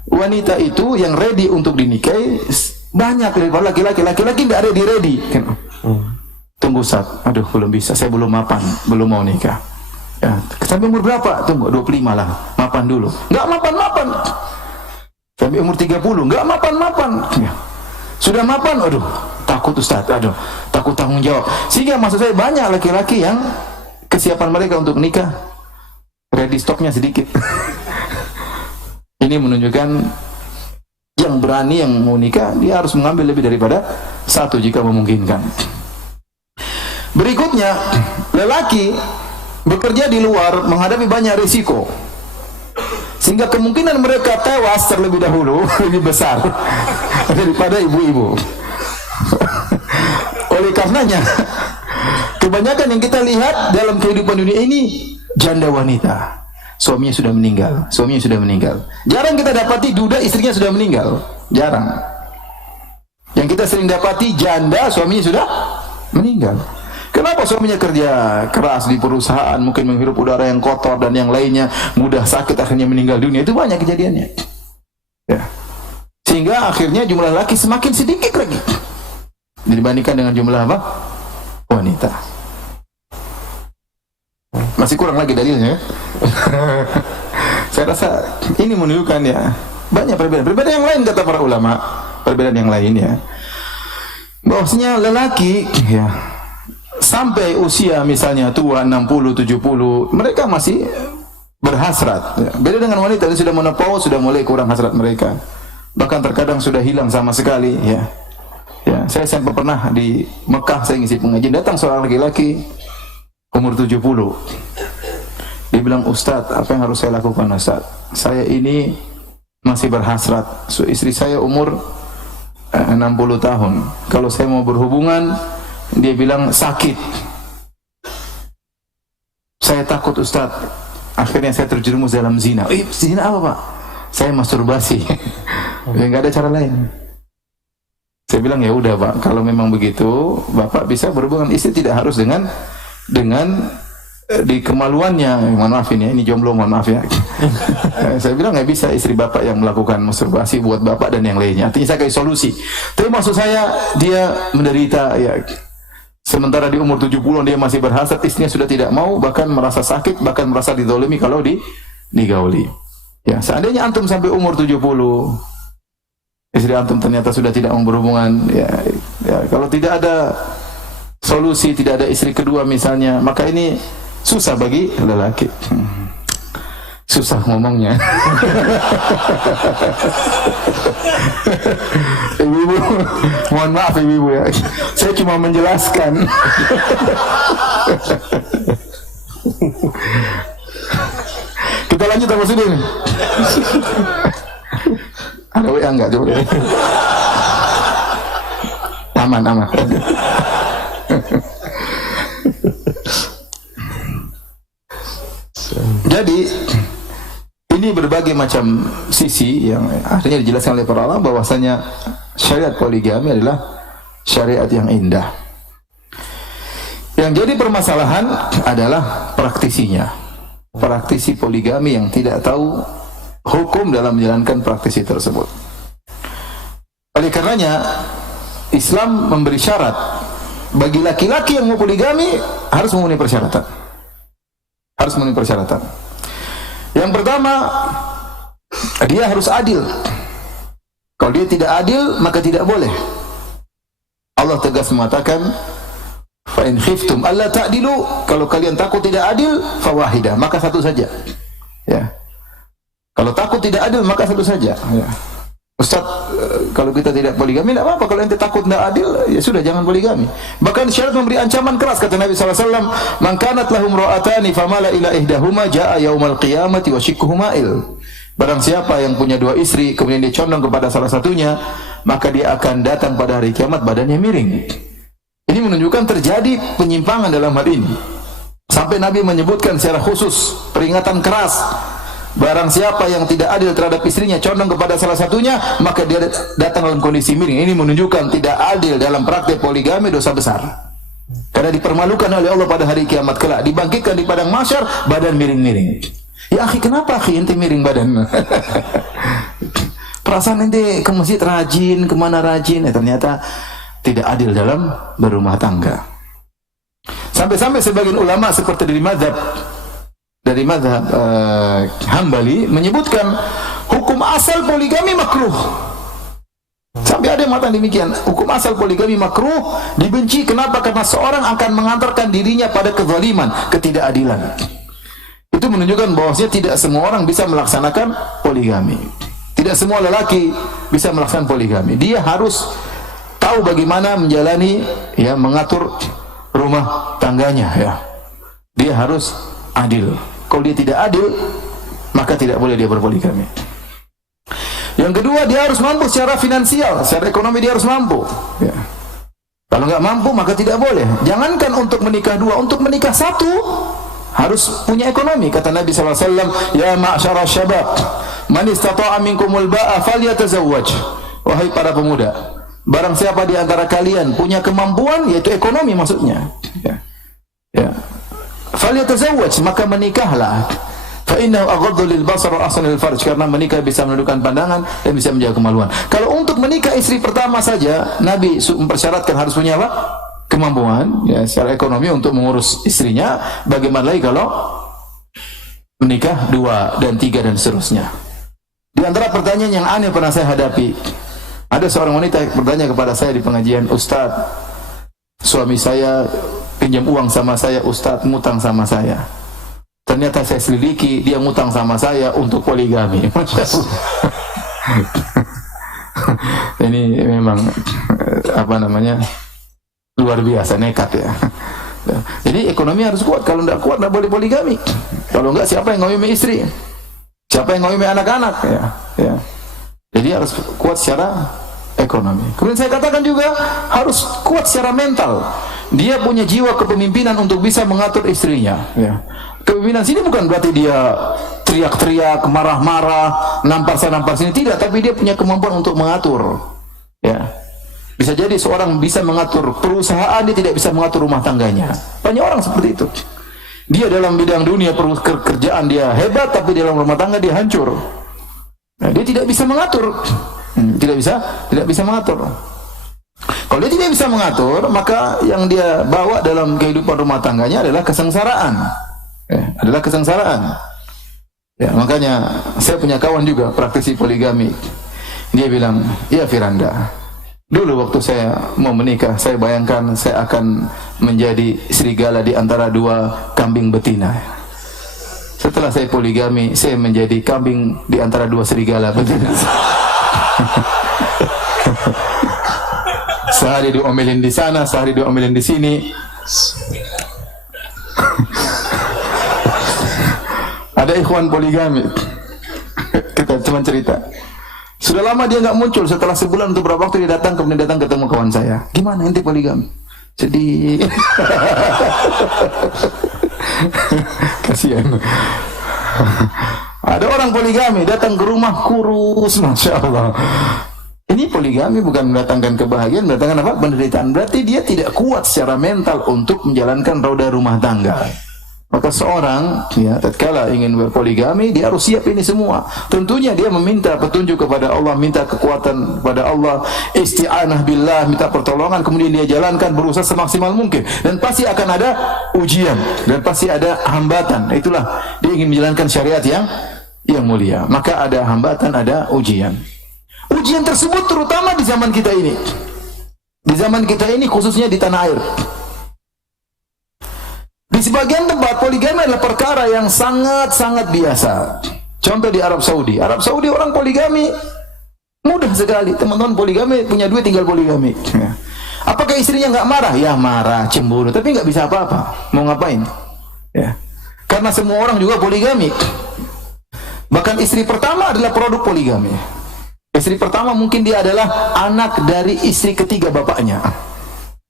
wanita itu yang ready untuk dinikahi banyak daripada laki-laki. Laki-laki nggak ready. Tunggu Ustaz, aduh belum bisa, saya belum mapan, belum mau nikah. Ya, sampai umur berapa? Tunggu 25 lah, mapan dulu. Enggak mapan. Sampai umur 30, enggak mapan. Ya. Sudah mapan, aduh, takut Ustaz, aduh, takut tanggung jawab. Sehingga maksud saya banyak laki-laki yang kesiapan mereka untuk nikah ready stoknya sedikit. Ini menunjukkan yang berani yang mau nikah dia harus mengambil lebih daripada satu jika memungkinkan. Berikutnya, lelaki bekerja di luar menghadapi banyak risiko, sehingga kemungkinan mereka tewas terlebih dahulu lebih besar daripada ibu-ibu. Oleh karenanya, kebanyakan yang kita lihat dalam kehidupan dunia ini janda wanita, suaminya sudah meninggal. Jarang kita dapati duda istrinya sudah meninggal, jarang. Yang kita sering dapati janda suaminya sudah meninggal. Kenapa? Suaminya kerja keras di perusahaan, mungkin menghirup udara yang kotor dan yang lainnya, mudah sakit akhirnya meninggal dunia. Itu banyak kejadiannya. Ya. Sehingga akhirnya jumlah laki semakin sedikit lagi dibandingkan dengan jumlah apa? Wanita. Masih kurang lagi dalilnya. Saya rasa ini menunjukkan ya banyak perbedaan yang lain kata para ulama, perbedaan yang lain ya. Bahwasanya lelaki ya sampai usia misalnya tua 60, 70, mereka masih berhasrat. Beda dengan wanita yang sudah menopause, sudah mulai kurang hasrat mereka. Bahkan terkadang sudah hilang sama sekali. Ya, saya sampai pernah di Mekah saya ngisi pengajian, datang seorang laki-laki umur 70. Dia bilang, Ustaz, apa yang harus saya lakukan Ustaz? Saya ini masih berhasrat. Istri saya umur 60 tahun. Kalau saya mau berhubungan, dia bilang sakit. Saya takut Ustaz. Akhirnya saya terjerumus dalam zina. Zina apa Pak? Saya masturbasi. Enggak ada cara lain. Saya bilang ya udah Pak, kalau memang begitu, Bapak bisa berhubungan istri, tidak harus dengan di kemaluannya. Mohon maaf ini jomblo, mohon maaf ya. Saya bilang nggak bisa istri Bapak yang melakukan masturbasi buat Bapak dan yang lainnya. Artinya saya kasih solusi. Tapi maksud saya dia menderita ya. Sementara di umur 70 dia masih berhasrat, istrinya sudah tidak mau, bahkan merasa sakit, bahkan merasa dizalimi kalau digauli. Ya, seandainya antum sampai umur 70, istri antum ternyata sudah tidak mau berhubungan, ya kalau tidak ada solusi, tidak ada istri kedua misalnya, maka ini susah bagi lelaki. Susah ngomongnya. Ibu-ibu, mohon maaf ibu-ibu ya. Saya cuma menjelaskan. Kita lanjut apa sudah nih? Ada WA enggak coba? Aman. Jadi ini berbagai macam sisi yang akhirnya dijelaskan oleh para ulama bahwasanya syariat poligami adalah syariat yang indah. Yang jadi permasalahan adalah praktisinya. Praktisi poligami yang tidak tahu hukum dalam menjalankan praktisi tersebut. Oleh karenanya Islam memberi syarat bagi laki-laki yang mau poligami harus memenuhi persyaratan. Yang pertama, dia harus adil. Kalau dia tidak adil, maka tidak boleh. Allah tegas mengatakan, fa in khiftum alla ta'dilu, kalau kalian takut tidak adil, fawahidah, maka satu saja. Ya. Kalau takut tidak adil, maka satu saja. Ya. Ustaz, kalau kita tidak poligami, tidak apa-apa. Kalau ente takut tidak adil, ya sudah, jangan poligami. Bahkan syariat memberi ancaman keras, kata Nabi SAW, man kanat lahum ra'atani famala ila ihdahuma ja'a yaumal qiyamati wa shikkuhu ma'il. Barang siapa yang punya dua istri, kemudian dia condong kepada salah satunya, maka dia akan datang pada hari kiamat badannya miring. Ini menunjukkan terjadi penyimpangan dalam hal ini. Sampai Nabi menyebutkan secara khusus, peringatan keras, barang siapa yang tidak adil terhadap istrinya, condong kepada salah satunya, maka dia datang dalam kondisi miring. Ini menunjukkan tidak adil dalam praktik poligami, dosa besar. Karena dipermalukan oleh Allah pada hari kiamat kelak, dibangkitkan di padang mahsyar badan miring-miring. Ya akhi, kenapa akhi ente miring badan? Perasaan ente ke masjid rajin, kemana rajin, ternyata tidak adil dalam berumah tangga. Sampai-sampai sebagian ulama seperti dari mazhab Hambali menyebutkan hukum asal poligami makruh. Sampai ada yang mengatakan demikian, hukum asal poligami makruh, dibenci. Kenapa? Karena seorang akan mengantarkan dirinya pada kezaliman, ketidakadilan. Itu menunjukkan bahwasanya tidak semua orang bisa melaksanakan poligami. Tidak semua lelaki bisa melaksanakan poligami. Dia harus tahu bagaimana menjalani, ya, mengatur rumah tangganya, ya. Dia harus adil. Kalau dia tidak adil, maka tidak boleh dia berpoligami. Yang kedua, dia harus mampu secara finansial, secara ekonomi dia harus mampu. Ya. Kalau nggak mampu, maka tidak boleh. Jangankan untuk menikah dua, untuk menikah satu harus punya ekonomi. Kata Nabi SAW, ya ma'syara syabab, man istata'a minkumul ba'a falyatazawwaj. Wahai para pemuda, barang siapa di antara kalian punya kemampuan, yaitu ekonomi maksudnya, ya, ya, falyatazawwaj, maka menikahlah. Fa innahu aghaddu lil basar wa ahsanu lil farj, karena menikah bisa menundukkan pandangan dan bisa menjaga kemaluan. Kalau untuk menikah istri pertama saja, Nabi mempersyaratkan harus punya apa? Kemampuan, ya, secara ekonomi untuk mengurus istrinya. Bagaimana lagi kalau menikah 2 dan 3 dan seterusnya? Di antara pertanyaan yang aneh pernah saya hadapi, ada seorang wanita bertanya kepada saya di pengajian, Ustaz, suami saya pinjam uang sama saya, Ustaz, ngutang sama saya. Ternyata saya selidiki, dia ngutang sama saya untuk poligami. Ini memang apa namanya, luar biasa, nekat, ya. Jadi ekonomi harus kuat. Kalau tidak kuat, tidak boleh poligami. Kalau enggak, siapa yang ngayomi istri? Siapa yang ngayomi anak-anak? Ya, ya. Jadi harus kuat secara ekonomi. Kemudian saya katakan juga harus kuat secara mental. Dia punya jiwa kepemimpinan untuk bisa mengatur istrinya. Ya. Kepemimpinan sini bukan berarti dia teriak-teriak, marah-marah, nampar sana nampar sini, tidak. Tapi dia punya kemampuan untuk mengatur. Ya. Bisa jadi seorang bisa mengatur perusahaan, dia tidak bisa mengatur rumah tangganya. Banyak orang seperti itu. Dia dalam bidang dunia pekerjaan dia hebat, tapi dalam rumah tangga dia hancur. Nah, dia tidak bisa mengatur. Tidak bisa mengatur. Kalau dia tidak bisa mengatur, maka yang dia bawa dalam kehidupan rumah tangganya adalah kesengsaraan. Adalah kesengsaraan. Ya, makanya saya punya kawan juga praktisi poligami. Dia bilang, "Ya Firanda, dulu waktu saya mau menikah, saya bayangkan saya akan menjadi serigala di antara 2 kambing betina. Setelah saya poligami, saya menjadi kambing di antara 2 serigala betina." Sehari diomelin di sana, sehari diomelin di sini. Ada ikhwan poligami, kita cuma cerita. Sudah lama dia nggak muncul. Setelah sebulan untuk beberapa waktu dia datang, kemudian datang ketemu kawan saya. Gimana ente poligami? Sedih. Kasihan. Ada orang poligami datang ke rumah kurus, masya Allah. Ini poligami bukan mendatangkan kebahagiaan, mendatangkan apa? Penderitaan. Berarti dia tidak kuat secara mental untuk menjalankan roda rumah tangga. Maka seorang, ya, tatkala ingin berpoligami, dia harus siap ini semua. Tentunya dia meminta petunjuk kepada Allah, minta kekuatan kepada Allah, isti'anah billah, minta pertolongan, kemudian dia jalankan, berusaha semaksimal mungkin. Dan pasti akan ada ujian, dan pasti ada hambatan. Itulah dia ingin menjalankan syariat yang mulia. Maka ada hambatan, ada ujian. Ujian tersebut terutama di zaman kita ini. Di zaman kita ini, khususnya di tanah air. Di sebagian tempat poligami adalah perkara yang sangat-sangat biasa. Contoh di Arab Saudi. Arab Saudi orang poligami Mudah sekali. Teman-teman poligami punya duit tinggal poligami. Ya. Apakah istrinya nggak marah? Ya marah, cemburu, tapi nggak bisa apa-apa. Mau ngapain? Ya. Karena semua orang juga poligami. Bahkan istri pertama adalah produk poligami. Istri pertama mungkin dia adalah anak dari istri ketiga bapaknya.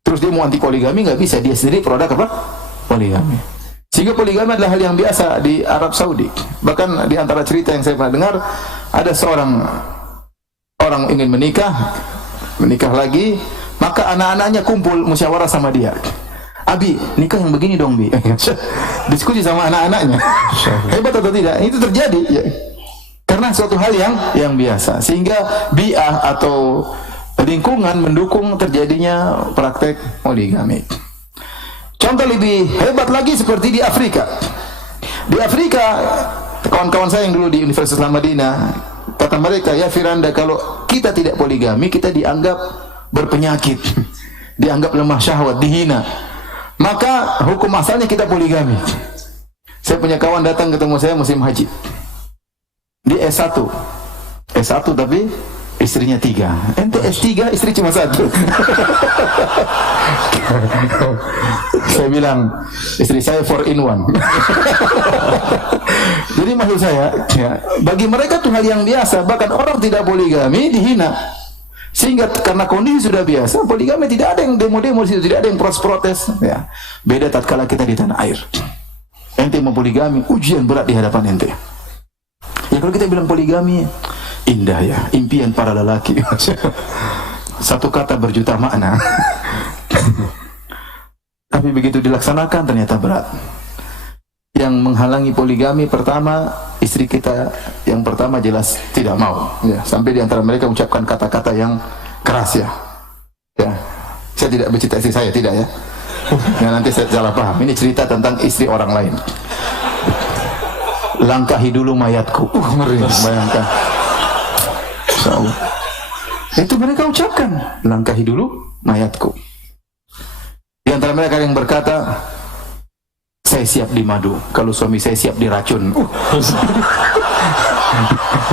Terus dia mau anti poligami, nggak bisa. Dia sendiri produk apa? Poligami. Sehingga poligami adalah hal yang biasa di Arab Saudi. Bahkan di antara cerita yang saya pernah dengar, ada seorang orang ingin menikah lagi, maka anak-anaknya kumpul musyawarah sama dia. Abi, nikah yang begini dong, Bi. Diskusi sama anak-anaknya. Hebat atau tidak? Itu terjadi ya. Karena suatu hal yang biasa. Sehingga bi'ah atau lingkungan mendukung terjadinya praktek poligami. Contoh lebih hebat lagi seperti di Afrika. Di Afrika, kawan-kawan saya yang dulu di Universitas Al-Madinah, kata mereka, ya Firanda, kalau kita tidak poligami, kita dianggap berpenyakit, dianggap lemah syahwat, dihina. Maka hukum asalnya kita poligami. Saya punya kawan datang ketemu saya musim haji. Dia S1 tapi istrinya 3. Ente S3, istri cuma 1. Saya bilang, istri saya 4 in 1. Jadi maksud saya, ya, bagi mereka itu hal yang biasa. Bahkan orang tidak poligami dihina. Sehingga karena kondisi sudah biasa, poligami tidak ada yang demo-demo di situ, tidak ada yang protes-protes. Ya. Beda tatkala kita di tanah air. Ente mau poligami, ujian berat di hadapan ente. Ya kalau kita bilang poligami, indah ya, impian para lelaki. Satu kata berjuta makna. Tapi begitu dilaksanakan ternyata berat. Yang menghalangi poligami pertama, istri kita yang pertama jelas tidak mau. Ya, sampai di antara mereka mengucapkan kata-kata yang keras ya. Ya, saya tidak bercerita istri saya, tidak ya. Ya nanti saya salah paham. Ini cerita tentang istri orang lain. Langkahi dulu mayatku. Ngeri, bayangkan. Itu mereka ucapkan, langkahi dulu mayatku. Di antara mereka yang berkata, saya siap di madu, kalau suami saya siap diracun.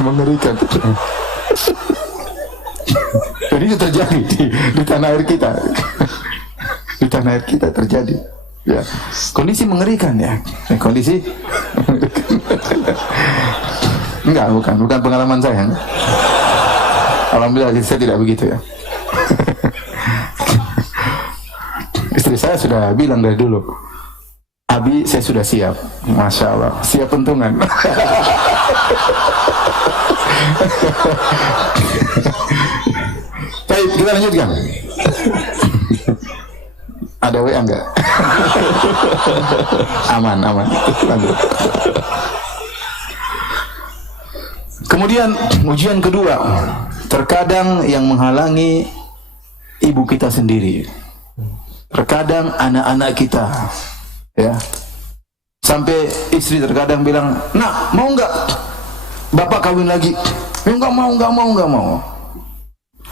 Mengerikan. Jadi itu terjadi di tanah air kita. Di tanah air kita terjadi. Ya. Kondisi mengerikan ya. Kondisi enggak, bukan pengalaman saya. Alhamdulillah saya tidak begitu ya. Istri saya sudah bilang dari dulu, Abi, saya sudah siap. Masya Allah, siap pentungan. Baik, kita lanjutkan. Ada WA enggak? Aman. Lanjut. Kemudian ujian kedua, terkadang yang menghalangi ibu kita sendiri. Terkadang anak-anak kita. Ya, sampai istri terkadang bilang, nak mau nggak bapak kawin lagi? Nggak mau.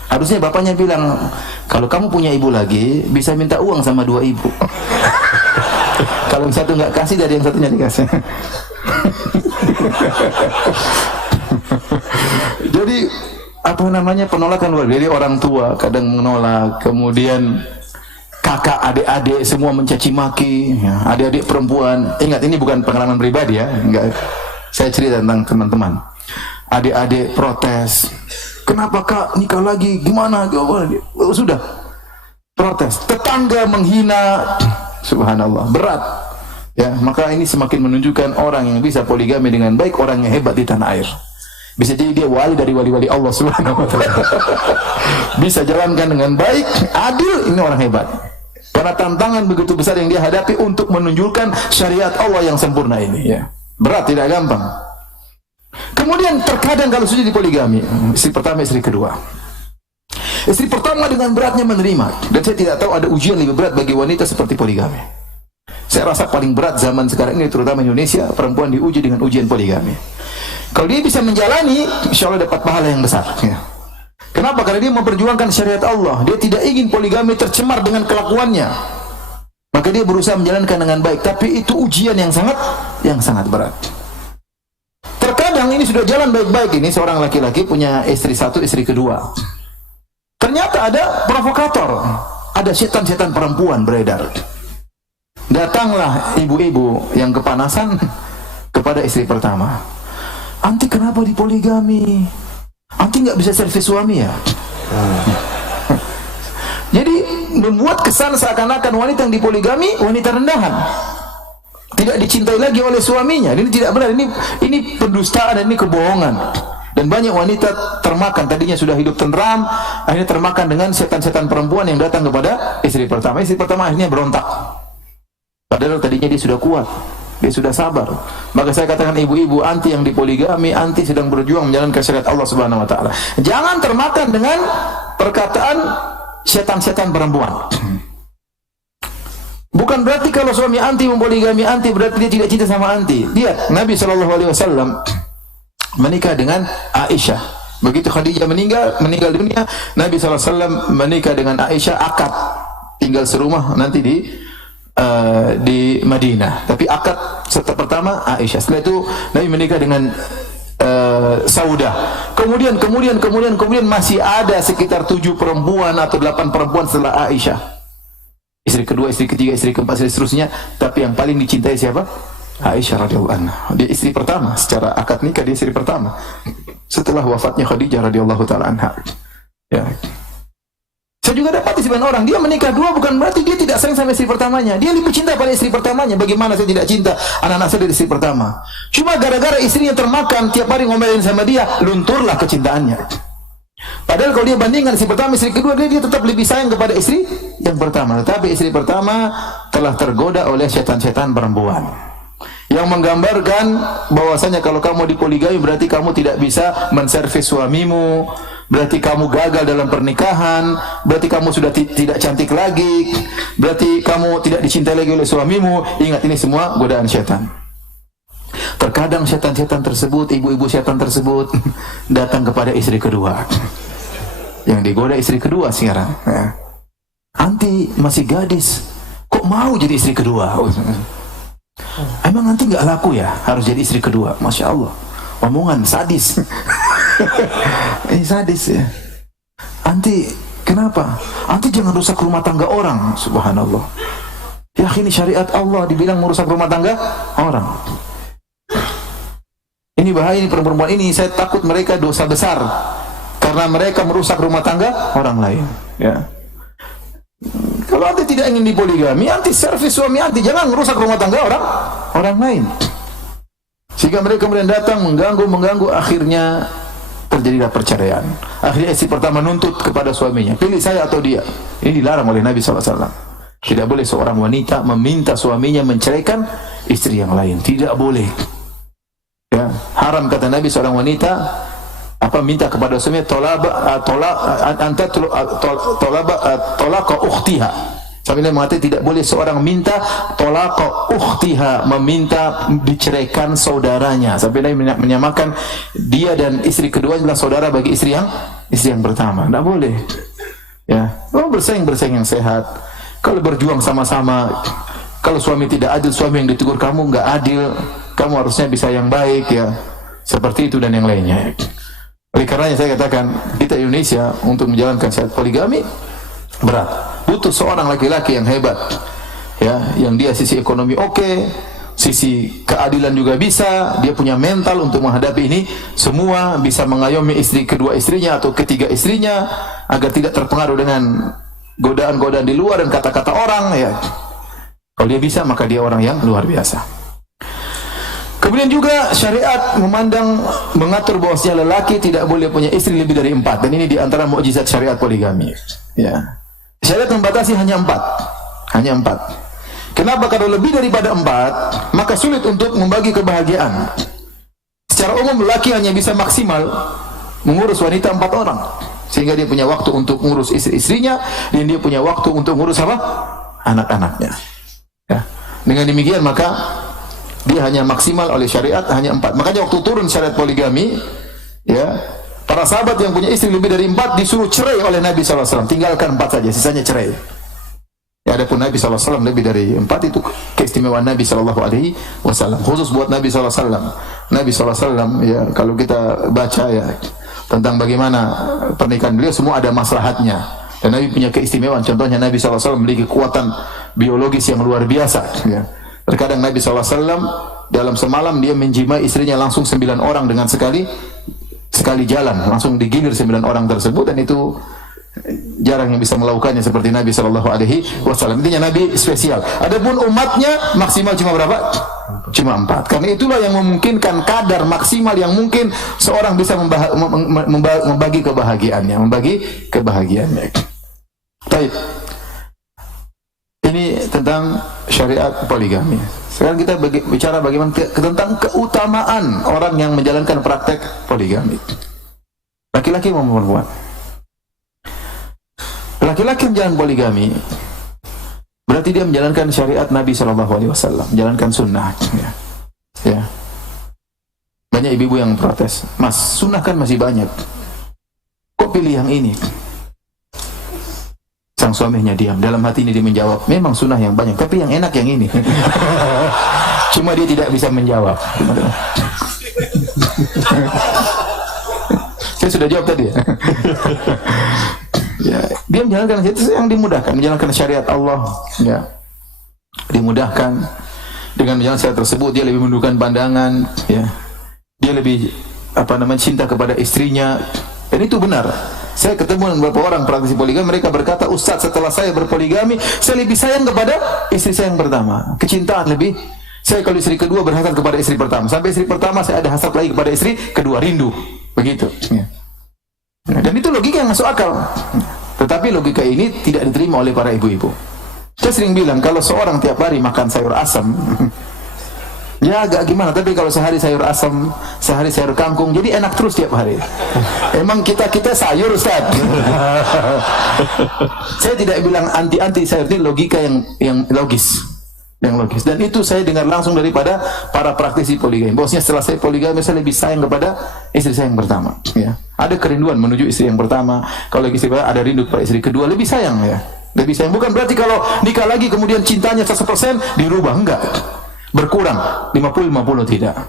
Harusnya bapaknya bilang, kalau kamu punya ibu lagi, bisa minta uang sama 2 ibu. Kalau yang satu nggak kasih, dari yang satunya dikasih. Jadi penolakan luar. Jadi orang tua kadang menolak, kemudian kakak, adik-adik semua mencaci maki, ya, adik-adik perempuan. Ingat, ini bukan pengalaman pribadi ya, enggak. Saya cerita tentang teman-teman. Adik-adik protes. Kenapa kak nikah lagi? Gimana? Sudah protes. Tetangga menghina. Subhanallah, berat. Ya, maka ini semakin menunjukkan orang yang bisa poligami dengan baik, orang yang hebat di tanah air. Bisa jadi dia wali dari wali-wali Allah Subhanahu wa taala. Bisa jalankan dengan baik, adil, ini orang hebat. Karena tantangan begitu besar yang dia hadapi untuk menunjukkan syariat Allah yang sempurna ini ya. Berat, tidak gampang. Kemudian terkadang kalau sudah dipoligami, istri pertama, istri kedua. Istri pertama dengan beratnya menerima, dan saya tidak tahu ada ujian lebih berat bagi wanita seperti poligami. Saya rasa paling berat zaman sekarang ini, terutama Indonesia, perempuan diuji dengan ujian poligami. Kalau dia bisa menjalani, insya Allah dapat pahala yang besar ya. Kenapa? Karena dia memperjuangkan syariat Allah. Dia tidak ingin poligami tercemar dengan kelakuannya. Maka dia berusaha menjalankan dengan baik. Tapi itu ujian yang sangat berat. Terkadang ini ini sudah jalan baik-baik ini, seorang laki-laki punya istri satu, istri kedua. Ternyata ada provokator, ada setan-setan perempuan beredar. Datanglah ibu-ibu yang kepanasan kepada istri pertama. Anti kenapa dipoligami? Anti nggak bisa servis suami ya? Jadi membuat kesan seakan-akan wanita yang dipoligami wanita rendahan, tidak dicintai lagi oleh suaminya. Ini tidak benar. Ini pendustaan dan ini kebohongan. Dan banyak wanita termakan, tadinya sudah hidup tenteram, akhirnya termakan dengan setan-setan perempuan yang datang kepada istri pertama. Istri pertama akhirnya berontak. Padahal tadinya dia sudah kuat, dia sudah sabar. Maka saya katakan ibu-ibu anti yang dipoligami, anti sedang berjuang menjalankan syariat Allah Subhanahu wa taala. Jangan termakan dengan perkataan setan-setan perempuan. Bukan berarti kalau suami anti mempoligami anti berarti dia tidak cinta sama anti. Lihat Nabi SAW menikah dengan Aisyah. Begitu Khadijah meninggal dunia, Nabi SAW menikah dengan Aisyah, akad, tinggal serumah nanti di Madinah. Tapi akad pertama Aisyah. Setelah itu Nabi menikah dengan Saudah. Kemudian masih ada sekitar 7 perempuan atau 8 perempuan setelah Aisyah. Istri kedua, istri ketiga, istri keempat, istri seterusnya. Tapi yang paling dicintai siapa? Aisyah radhiyallahu anha. Dia istri pertama secara akad nikah, dia istri pertama setelah wafatnya Khadijah radhiyallahu taala anha. Ya. Saya juga dapati sebagian orang, dia menikah 2 bukan berarti dia tidak sayang sama istri pertamanya. Dia lebih cinta pada istri pertamanya. Bagaimana saya tidak cinta anak-anak saya dari istri pertama? Cuma gara-gara istrinya termakan tiap hari ngomelin sama dia, lunturlah kecintaannya. Padahal kalau dia bandingkan istri pertama, istri kedua, dia tetap lebih sayang kepada istri yang pertama. Tetapi istri pertama telah tergoda oleh setan-setan perempuan yang menggambarkan bahwasanya kalau kamu dipoligami berarti kamu tidak bisa menservis suamimu, berarti kamu gagal dalam pernikahan, berarti kamu sudah tidak cantik lagi, berarti kamu tidak dicintai lagi oleh suamimu. Ingat, ini semua godaan setan. Terkadang setan-setan tersebut, ibu-ibu setan tersebut datang kepada istri kedua. Yang digoda istri kedua sekarang. Ya. Anti masih gadis, kok mau jadi istri kedua? Emang anti nggak laku ya harus jadi istri kedua? Masya Allah, omongan sadis. Ini sadis ya. Anti kenapa? Anti jangan rusak rumah tangga orang. Subhanallah. Ya ini syariat Allah, dibilang merusak rumah tangga orang. Ini bahaya, ini perempuan ini, saya takut mereka dosa besar karena mereka merusak rumah tangga orang lain. Ya. Kalau anti tidak ingin dipoligami, anti servis suami anti, jangan merusak rumah tangga orang lain. Sehingga mereka kemudian datang mengganggu, akhirnya terjadilah perceraian. Akhirnya istri pertama nuntut kepada suaminya, pilih saya atau dia. Ini dilarang oleh Nabi SAW. Tidak boleh seorang wanita meminta suaminya menceraikan istri yang lain, tidak boleh. Ya, haram kata Nabi seorang wanita minta kepada suaminya tolaqa ukhtiha. Sambil mengatakan tidak boleh seorang minta tolaqa ukhtiha, meminta diceraikan saudaranya. Sampai Nabi menyamakan dia dan istri kedua adalah saudara bagi istri yang pertama. Tidak boleh. Ya, bersaing yang sehat. Kalau berjuang sama-sama, kalau suami tidak adil, suami yang ditegur kamu nggak adil, kamu harusnya bisa yang baik ya. Seperti itu dan yang lainnya. Oleh karenanya saya katakan, kita Indonesia untuk menjalankan syariat poligami berat. Butuh seorang laki-laki yang hebat. Ya, yang dia sisi ekonomi oke, sisi keadilan juga bisa, dia punya mental untuk menghadapi ini semua, bisa mengayomi kedua istrinya atau ketiga istrinya agar tidak terpengaruh dengan godaan-godaan di luar dan kata-kata orang ya. Kalau dia bisa, maka dia orang yang luar biasa. Kemudian juga syariat mengatur bahwasanya lelaki tidak boleh punya istri lebih dari 4, dan ini diantara mukjizat syariat poligami. Ya. Syariat membatasi hanya 4. Kenapa? Kalau lebih daripada 4, maka sulit untuk membagi kebahagiaan. Secara umum lelaki hanya bisa maksimal mengurus wanita 4 orang, sehingga dia punya waktu untuk mengurus istri-istrinya dan dia punya waktu untuk mengurus apa? Anak-anaknya. Ya. Dengan demikian maka dia hanya maksimal oleh syariat hanya 4. Makanya waktu turun syariat poligami, ya, para sahabat yang punya istri lebih dari 4 disuruh cerai oleh Nabi SAW. Tinggalkan 4 saja, sisanya cerai. Ya, Adapun Nabi SAW lebih dari 4, itu keistimewaan Nabi SAW. Khusus buat Nabi SAW. Nabi SAW ya, kalau kita baca ya tentang bagaimana pernikahan beliau, semua ada maslahatnya. Dan Nabi punya keistimewaan. Contohnya Nabi SAW memiliki kekuatan biologis yang luar biasa. Ya. Terkadang Nabi SAW dalam semalam dia menjimai istrinya langsung 9 orang dengan sekali jalan, langsung digilir 9 orang tersebut, dan itu jarang yang bisa melakukannya seperti Nabi SAW. Intinya Nabi spesial. Adapun umatnya maksimal cuma berapa? Cuma 4. Karena itulah yang memungkinkan kadar maksimal yang mungkin seorang bisa membagi kebahagiaannya, Baik. Ini tentang syariat poligami. Sekarang kita bicara bagaimana tentang keutamaan orang yang menjalankan praktek poligami. Laki-laki maupun perempuan. Laki-laki yang jalan poligami berarti dia menjalankan syariat Nabi SAW, menjalankan sunnah. Ya. Banyak ibu-ibu yang protes, Mas, sunnah kan masih banyak, kok pilih yang ini? Sang suaminya diam. Dalam hati ini dia menjawab, memang sunnah yang banyak, tapi yang enak yang ini. Cuma dia tidak bisa menjawab. Saya sudah jawab tadi ya. Ya, dia menjalankan itu yang dimudahkan, menjalankan syariat Allah, ya. Dimudahkan. Dengan menjalankan syariat tersebut dia lebih menundukkan pandangan, ya. Dia lebih cinta kepada istrinya. Dan itu benar. Saya ketemu dengan beberapa orang praktisi poligami, mereka berkata, Ustaz, setelah saya berpoligami, saya lebih sayang kepada istri saya yang pertama. Kecintaan lebih. Saya kalau istri kedua berhasrat kepada istri pertama. Sampai istri pertama saya ada hasrat lagi kepada istri kedua, rindu. Begitu. Ya. Dan itu logika yang masuk akal. Tetapi logika ini tidak diterima oleh para ibu-ibu. Saya sering bilang, kalau seorang tiap hari makan sayur asam, ya agak gimana, tapi kalau sehari sayur asam, sehari sayur kangkung, jadi enak terus tiap hari. Emang kita sayur, Ustaz. Saya tidak bilang anti sayur, ini logika yang logis. Yang logis. Dan itu saya dengar langsung daripada para praktisi poligami. Bosnya setelah saya poligami, saya lebih sayang kepada istri saya yang pertama. Ya. Ada kerinduan menuju istri yang pertama. Kalau istri pertama ada rindu kepada istri kedua, lebih sayang ya. Lebih sayang. Bukan berarti kalau nikah lagi kemudian cintanya 100% dirubah, enggak. Berkurang 50-50 tidak.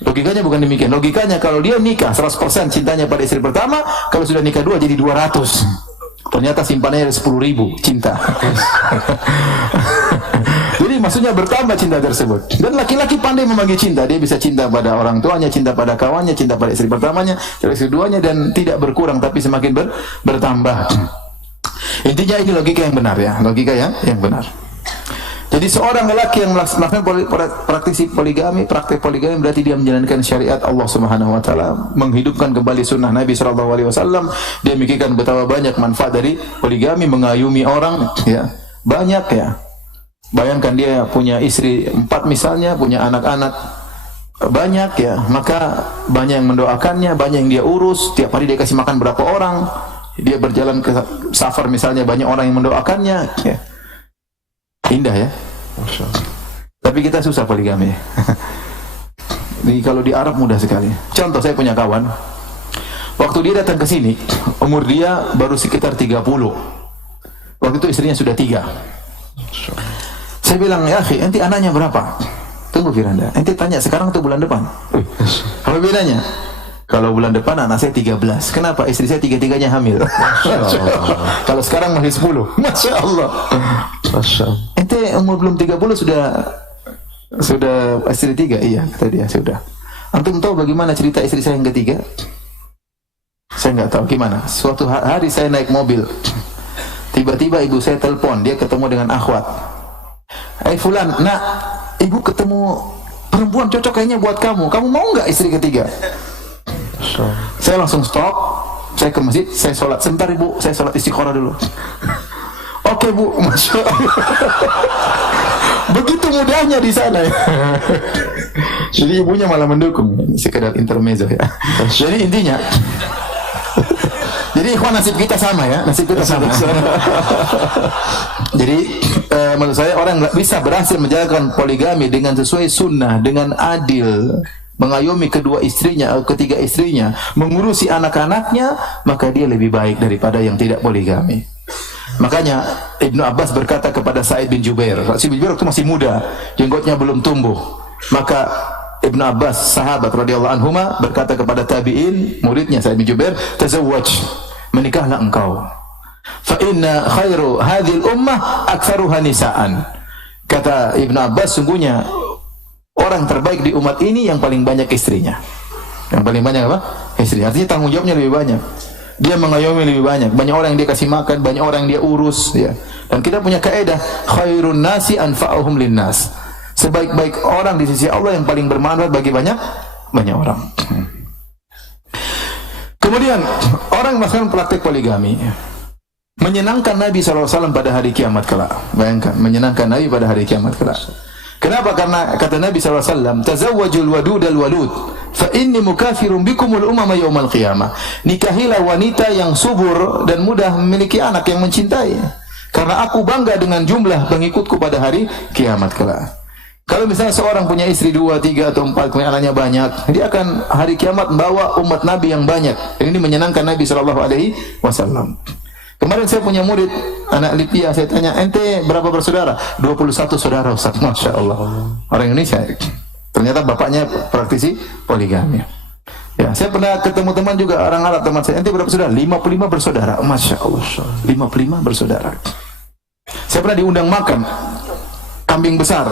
Logikanya bukan demikian. Logikanya kalau dia nikah 100% cintanya pada istri pertama, kalau sudah nikah dua jadi 200. Ternyata simpanannya ada 10.000 cinta. Jadi maksudnya bertambah cinta tersebut. Dan laki-laki pandai membagi cinta. Dia bisa cinta pada orang tuanya, cinta pada kawannya, cinta pada istri pertamanya, istri keduanya, dan tidak berkurang tapi semakin bertambah. Intinya ini logika yang benar ya, logika yang benar. Jadi seorang lelaki yang melaksanakan praktek poligami berarti dia menjalankan syariat Allah Subhanahu wa taala, menghidupkan kembali sunnah Nabi sallallahu alaihi wasallam. Dia memikirkan betapa banyak manfaat dari poligami, mengayumi orang ya. Banyak ya. Bayangkan dia punya istri 4 misalnya, punya anak-anak banyak ya, maka banyak yang mendoakannya, banyak yang dia urus, tiap hari dia kasih makan berapa orang. Dia berjalan ke safar misalnya, banyak orang yang mendoakannya ya. Indah ya. Tapi kita susah poligami. Kalau di Arab mudah sekali. Contoh, saya punya kawan, waktu dia datang ke sini, umur dia baru sekitar 30. Waktu itu istrinya sudah 3. Saya bilang, ya akhi, ente anaknya berapa? Tunggu Firanda, ente tanya sekarang atau bulan depan? Apa bedanya? Kalau bulan depan anak saya 13. Kenapa? Istri saya 3-3-nya hamil. Kalau sekarang masih 10. Masya Allah. Ente umur belum 30 sudah istri 3? Iya, kata dia, sudah. Antum tahu bagaimana cerita istri saya yang ketiga? Saya nggak tahu gimana. Suatu hari saya naik mobil, tiba-tiba ibu saya telepon, dia ketemu dengan akhwat. Fulan, nak, ibu ketemu perempuan cocok kayaknya buat kamu. Kamu mau nggak istri ketiga? Saya langsung stop, saya ke masjid, saya sholat. Sebentar ibu, saya sholat istiqorah dulu. Oke bu, Masya Allah. Begitu mudahnya di sana ya. Jadi ibunya malah mendukung. Sekedar intermezzo ya. Jadi intinya, jadi ikhwan, nasib kita sama ya, nasib kita sama. Jadi menurut saya orang bisa berhasil menjalankan poligami dengan sesuai sunnah, dengan adil, mengayomi kedua istrinya, ketiga istrinya, mengurusi anak-anaknya, maka dia lebih baik daripada yang tidak poligami. Makanya Ibnu Abbas berkata kepada Sa'id bin Jubair. Sa'id bin Jubair waktu masih muda, jenggotnya belum tumbuh. Maka Ibnu Abbas, sahabat radhiyallahu anhuma, berkata kepada tabi'in, muridnya Sa'id bin Jubair, "Tazawwaj, menikahlah engkau. Fa inna khairu hadhil ummah aktsaruha nisaan." Kata Ibnu Abbas, sungguhnya orang terbaik di umat ini yang paling banyak istrinya. Yang paling banyak apa? Istri. Artinya tanggung jawabnya lebih banyak. Dia mengayomi lebih banyak. Banyak orang yang dia kasih makan, banyak orang yang dia urus, ya. Dan kita punya kaidah, khairun nasi anfa'uhum linnas. Sebaik-baik orang di sisi Allah yang paling bermanfaat bagi banyak orang. Kemudian orang melakukan praktek poligami menyenangkan Nabi SAW pada hari kiamat kelak. Bayangkan, menyenangkan Nabi pada hari kiamat kelak. Kenapa? Karena kata Nabi SAW, "Tazawwajul wadud al-walud, fa inni mukafirun bikumul umama yaumal qiyamah." Nikahilah wanita yang subur dan mudah memiliki anak yang mencintai. Karena aku bangga dengan jumlah pengikutku pada hari kiamat kelak. Kalau misalnya seorang punya istri 2, 3 atau 4, kemudian anaknya banyak, dia akan hari kiamat membawa umat Nabi yang banyak. Ini menyenangkan Nabi SAW. Kemarin saya punya murid anak Libya, saya tanya, "Ente berapa bersaudara?" 21 saudara, Ustaz. Masya Allah. Orang Indonesia. Ternyata bapaknya praktisi poligami. Ya, saya pernah ketemu teman juga orang Arab, teman saya, "Ente berapa saudara?" 55 bersaudara. Masya Allah. 55 bersaudara. Saya pernah diundang makan kambing besar.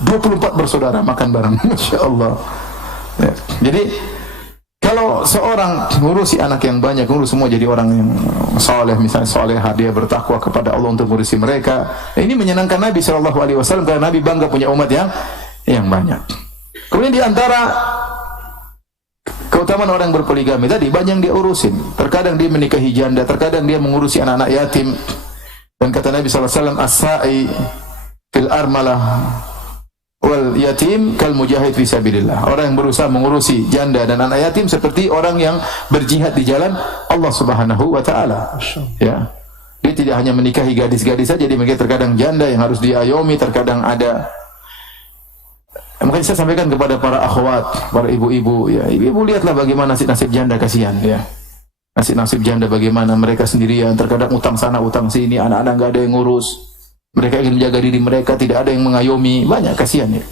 24 bersaudara makan bareng. Masya Allah. Ya. Jadi kalau seorang ngurusi anak yang banyak, ngurus semua jadi orang yang saleh, misalnya salehah, dia bertakwa kepada Allah untuk ngurusi mereka. Ini menyenangkan Nabi SAW karena Nabi bangga punya umat yang banyak. Kemudian di antara keutamaan orang yang berpoligami tadi, banyak yang dia urusin. Terkadang dia menikahi janda, terkadang dia mengurusi anak-anak yatim. Dan kata Nabi SAW, "As-sa'i fil armalah wal yatim kal mujahid fi sabilillah." Orang yang berusaha mengurusi janda dan anak yatim seperti orang yang berjihad di jalan Allah Subhanahu wa taala. Ya. Dia tidak hanya menikahi gadis-gadis saja, dia menikahi terkadang janda yang harus diayomi, terkadang ada. Makanya saya sampaikan kepada para akhwat, para ibu-ibu, ya, ibu-ibu lihatlah bagaimana nasib janda, kasihan, ya. Nasib janda bagaimana mereka sendirian, terkadang utang sana, utang sini, anak-anak enggak ada yang ngurus. Mereka ingin menjaga diri mereka, tidak ada yang mengayomi, banyak, kasihan, ya.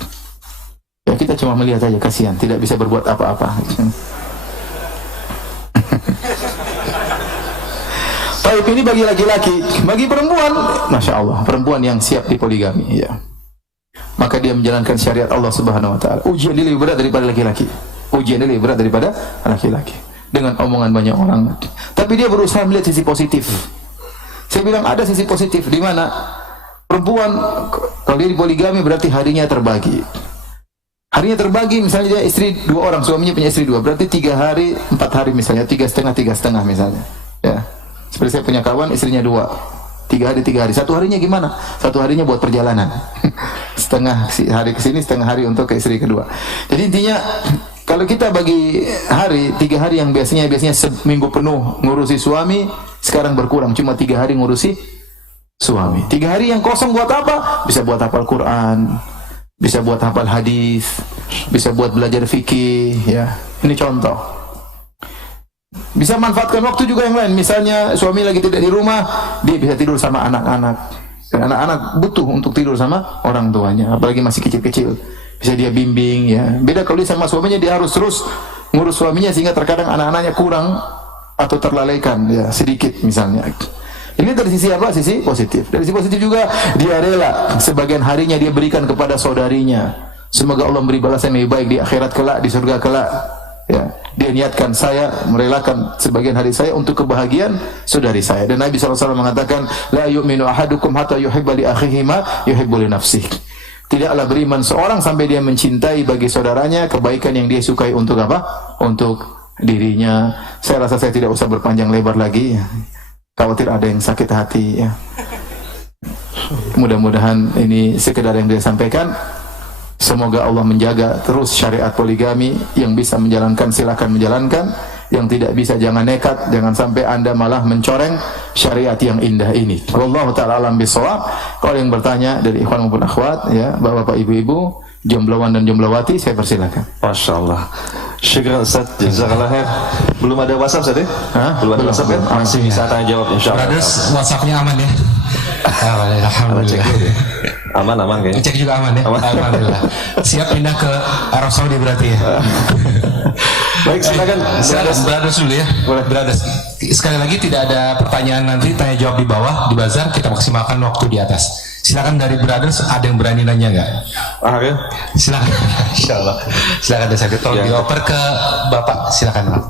Ya, kita cuma melihat saja, kasihan, tidak bisa berbuat apa-apa. Baik, ini bagi laki-laki. Bagi perempuan, Masya Allah, perempuan yang siap dipoligami, ya, maka dia menjalankan syariat Allah Subhanahu wa taala. Ujian dia lebih berat daripada laki-laki. Ujian dia lebih berat daripada laki-laki. Dengan omongan banyak orang. Tapi dia berusaha melihat sisi positif. Saya bilang ada sisi positif di mana perempuan kalau dia dipoligami berarti harinya terbagi. Harinya terbagi, misalnya dia istri 2 orang, suaminya punya istri 2, berarti 3 hari, 4 hari misalnya, 3,5 misalnya. Ya. Seperti saya punya kawan istrinya 2. 3 hari. 1 harinya gimana? 1 harinya buat perjalanan. Setengah hari ke sini, setengah hari untuk ke istri kedua. Jadi intinya kalau kita bagi hari, 3 hari yang biasanya seminggu penuh ngurusi suami, sekarang berkurang cuma 3 hari ngurusi suami. 3 hari yang kosong buat apa? Bisa buat hafal Quran, bisa buat hafal hadis, bisa buat belajar fikih, ya. Ini contoh. Bisa manfaatkan waktu juga yang lain. Misalnya suami lagi tidak di rumah, dia bisa tidur sama anak-anak. Dan anak-anak butuh untuk tidur sama orang tuanya, apalagi masih kecil-kecil. Bisa dia bimbing, ya. Beda kalau dia sama suaminya, dia harus terus ngurus suaminya sehingga terkadang anak-anaknya kurang atau terlalaikan, ya, sedikit misalnya. Ini dari sisi apa? Sisi positif. Dari sisi positif juga dia rela sebagian harinya dia berikan kepada saudarinya. Semoga Allah memberi balasan yang lebih baik di akhirat kelak, di surga kelak. Ya, dia niatkan, saya merelakan sebagian hari saya untuk kebahagiaan saudari saya. Dan Nabi SAW mengatakan, la yu'minu ahadukum hatta yuhibba li akhihi ma yuhibbu li nafsihi. Tidaklah beriman seorang sampai dia mencintai bagi saudaranya kebaikan yang dia sukai untuk apa? Untuk dirinya. Saya rasa saya tidak usah berpanjang lebar lagi. Khawatir ada yang sakit hati, ya. Mudah-mudahan ini sekedar yang dia sampaikan. Semoga Allah menjaga terus syariat poligami. Yang bisa menjalankan silakan menjalankan, yang tidak bisa jangan nekat, jangan sampai Anda malah mencoreng syariat yang indah ini. Wallahu ta'ala alam bisawab. Kalau yang bertanya dari ikhwan maupun akhwat, ya, bapak-bapak, ibu-ibu, jomblowan dan jomblowati, saya persilakan. Masya Allah. Syukran Ustaz, jazakallah khair. Belum ada WhatsApp Ustaz ya? Belum ada WhatsApp kan? Masih bisa tanya jawab insyaallah. Brothers, WhatsApp-nya aman ya? Alhamdulillah. Aman kayaknya. Cek juga aman ya? Alhamdulillah. Siap pindah ke Arab Saudi berarti ya? Baik, silakan. Brothers dulu ya. Boleh. Brothers. Sekali lagi tidak ada pertanyaan, nanti tanya jawab di bawah di bazar, kita maksimalkan waktu di atas. Silakan dari brothers, ada yang berani nanya nggak? Ya. Silakan. Insyaallah. Silakan desa tolong dioper ke Bapak. Silakan Pak.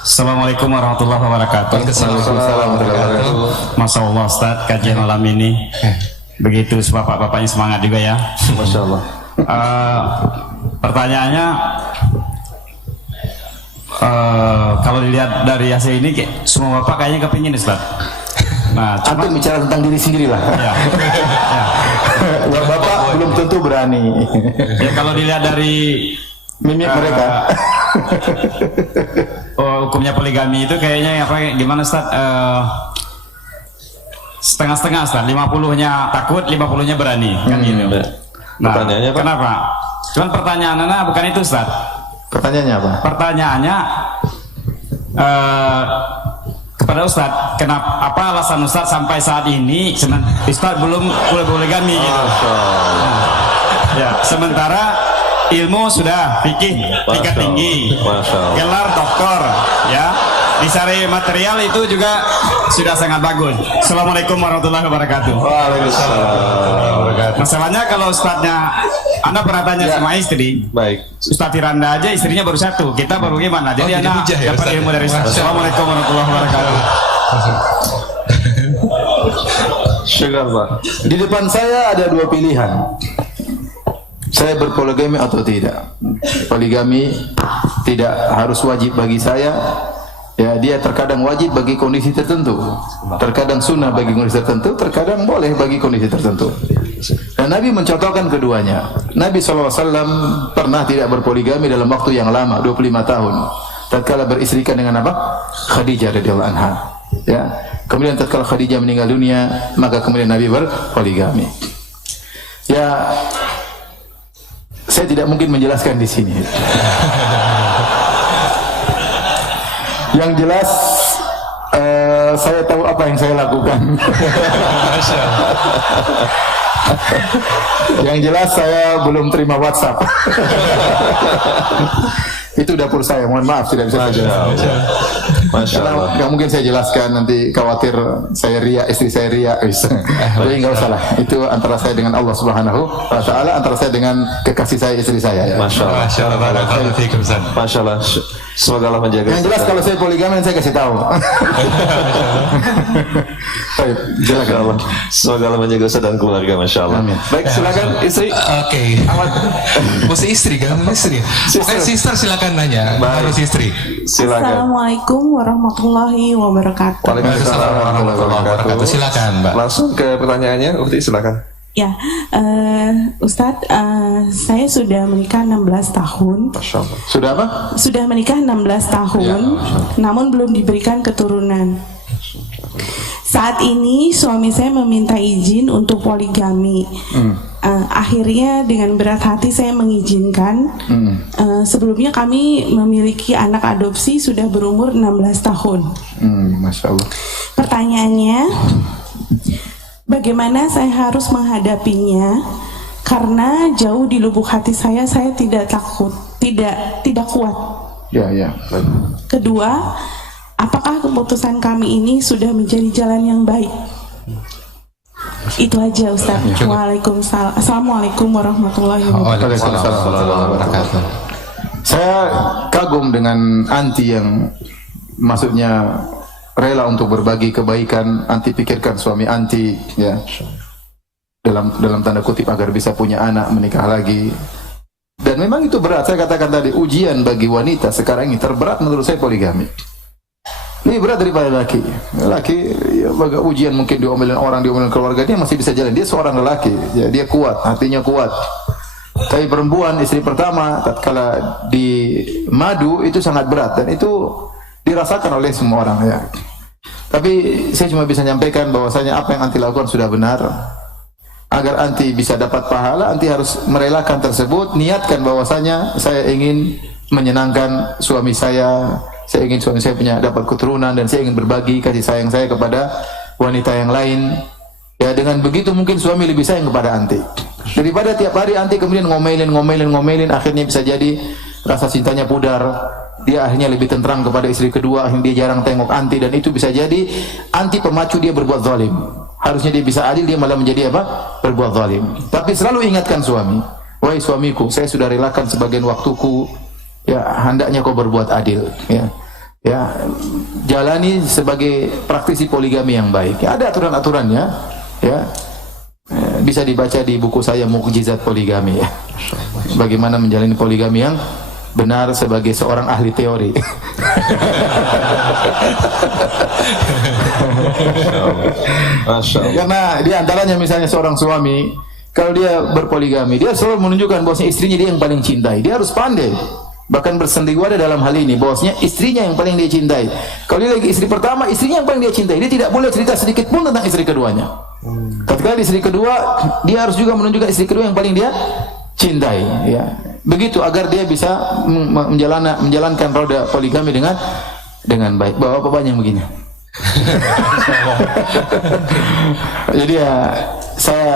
Assalamualaikum warahmatullahi wabarakatuh. Waalaikumsalam warahmatullahi wabarakatuh. Masya Allah Ustaz, kajian malam ini begitu bapak-bapaknya semangat juga ya. Masya Allah. Pertanyaannya, kalau dilihat dari hasil ini, semua bapak kayaknya kepingin Ustaz. Nah, cuma Antum bicara tentang diri sendiri lah. ya, ya. Bapak belum tentu berani. Ya, kalau dilihat dari Mimik mereka. Hukumnya poligami itu kayaknya apa gimana Ustaz? Setengah-setengah Ustaz, 50-nya takut, 50-nya berani kan gitu. Nah, Pertanyaannya Pak? kenapa? Cuman pertanyaannya bukan itu Ustaz. Pertanyaannya apa? Pertanyaannya kepada Ustaz, kenapa, apa alasan Ustaz sampai saat ini Ustaz belum poligami gitu. Ya, sementara ilmu sudah fikih tingkat tinggi, gelar doktor, ya, disari material itu juga sudah sangat bagus. Assalamualaikum warahmatullahi wabarakatuh. Waalaikumsalam. Masalahnya kalau ustadznya, Anda pernah tanya sama istri, Baik. Ustadz Firanda aja istrinya baru satu, kita baru gimana? Jadi jadi Anda hujah ya, dapat Ustadz? ilmu dari Ustadz. Assalamualaikum warahmatullahi wabarakatuh. Syukran Pak. Di depan saya ada dua pilihan. Saya berpoligami atau tidak. Poligami tidak harus wajib bagi saya. Ya, dia terkadang wajib bagi kondisi tertentu. Terkadang sunnah bagi kondisi tertentu, terkadang boleh bagi kondisi tertentu. Dan Nabi mencontohkan keduanya. Nabi SAW pernah tidak berpoligami dalam waktu yang lama, 25 tahun. Tatkala beristrikan dengan apa? Khadijah radhiyallahu anha. Ya. Kemudian tatkala Khadijah meninggal dunia, maka kemudian Nabi berpoligami. Ya, saya tidak mungkin menjelaskan di sini. Yang jelas saya tahu apa yang saya lakukan. Yang jelas saya belum terima WhatsApp. Itu dapur saya, mohon maaf tidak bisa saya jelaskan. Masya Allah. Nggak mungkin saya jelaskan, nanti khawatir saya ria, istri saya ria. Jadi nggak usah lah. Itu antara saya dengan Allah Subhanahu wa Ta'ala, antara saya dengan kekasih saya, istri saya. Ya. Masya Allah. Masya Allah. Barakallahu fiikum, Ustaz. Masya Allah. Semoga Allah menjaga. Yang jelas kalau saya poligami saya kasih tahu. Baik, Silakan Allah. Semoga Allah menjaga Ustaz dan keluarga. Masya Allah. Amin. Baik, silakan istri. Oke. Mesti istri kan? Istri. Pokoknya sister silakan nanya. Harus istri. Silakan. Assalamualaikum warahmatullahi wabarakatuh. Waalaikumsalam warahmatullahi wabarakatuh. Silakan, Mbak. Langsung ke pertanyaannya, Ukti silakan. Ya, Ustadz, saya sudah menikah 16 tahun. Masya Allah. Sudah apa? Sudah menikah 16 tahun, namun belum diberikan keturunan. Saat ini suami saya meminta izin untuk poligami. Akhirnya dengan berat hati saya mengizinkan. Sebelumnya kami memiliki anak adopsi sudah berumur 16 tahun. Masya Allah. Pertanyaannya, bagaimana saya harus menghadapinya? Karena jauh di lubuk hati saya tidak takut, tidak kuat. Ya, ya. Kedua, apakah keputusan kami ini sudah menjadi jalan yang baik? Itu aja Ustaz. Waalaikumsalam. Assalamualaikum warahmatullahi wabarakatuh. Waalaikumsalam warahmatullahi wabarakatuh. Saya kagum dengan anti yang maksudnya rela untuk berbagi kebaikan, anti pikirkan suami anti, ya, dalam tanda kutip agar bisa punya anak, menikah lagi. Dan memang itu berat. Saya katakan tadi, ujian bagi wanita sekarang ini terberat menurut saya poligami. Ini berat daripada laki. Laki ya, ujian mungkin diomelin orang, diomelin keluarga, dia masih bisa jalan. Dia seorang lelaki, ya, dia kuat, hatinya kuat. Tapi perempuan, istri pertama, tatkala di madu itu sangat berat, dan itu dirasakan oleh semua orang, ya. Tapi saya cuma bisa menyampaikan bahwasanya apa yang anti lakukan sudah benar. Agar anti bisa dapat pahala, anti harus merelakan tersebut, niatkan bahwasanya saya ingin menyenangkan suami saya ingin suami saya punya dapat keturunan, dan saya ingin berbagi kasih sayang saya kepada wanita yang lain. Ya, dengan begitu mungkin suami lebih sayang kepada anti. Daripada tiap hari anti kemudian ngomelin, akhirnya bisa jadi rasa cintanya pudar. Dia akhirnya lebih tentram kepada istri kedua, akhirnya dia jarang tengok anti, dan itu bisa jadi anti pemacu dia berbuat zalim. Harusnya dia bisa adil, dia malah menjadi apa? Berbuat zalim. Tapi selalu ingatkan suami, wahai suamiku, saya sudah relakan sebagian waktuku, ya hendaknya kau berbuat adil, ya. Ya, jalani sebagai praktisi poligami yang baik. Ya, ada aturan-aturannya, ya. Bisa dibaca di buku saya Mukjizat Poligami, ya. Bagaimana menjalani poligami yang benar sebagai seorang ahli teori. Karena di antaranya misalnya seorang suami, kalau dia berpoligami, dia selalu menunjukkan bahwasanya istrinya dia yang paling cintai. Dia harus pandai, bahkan bersendiwara dalam hal ini, bahwasanya istrinya yang paling dia cintai. Kalau dia lagi istri pertama, istrinya yang paling dia cintai. Dia tidak boleh cerita sedikit pun tentang istri keduanya. Ketika di istri kedua, dia harus juga menunjukkan istri kedua yang paling dia cintai, ya. Begitu agar dia bisa menjalankan roda poligami dengan baik. Bapak-bapak yang begini. Jadi ya, saya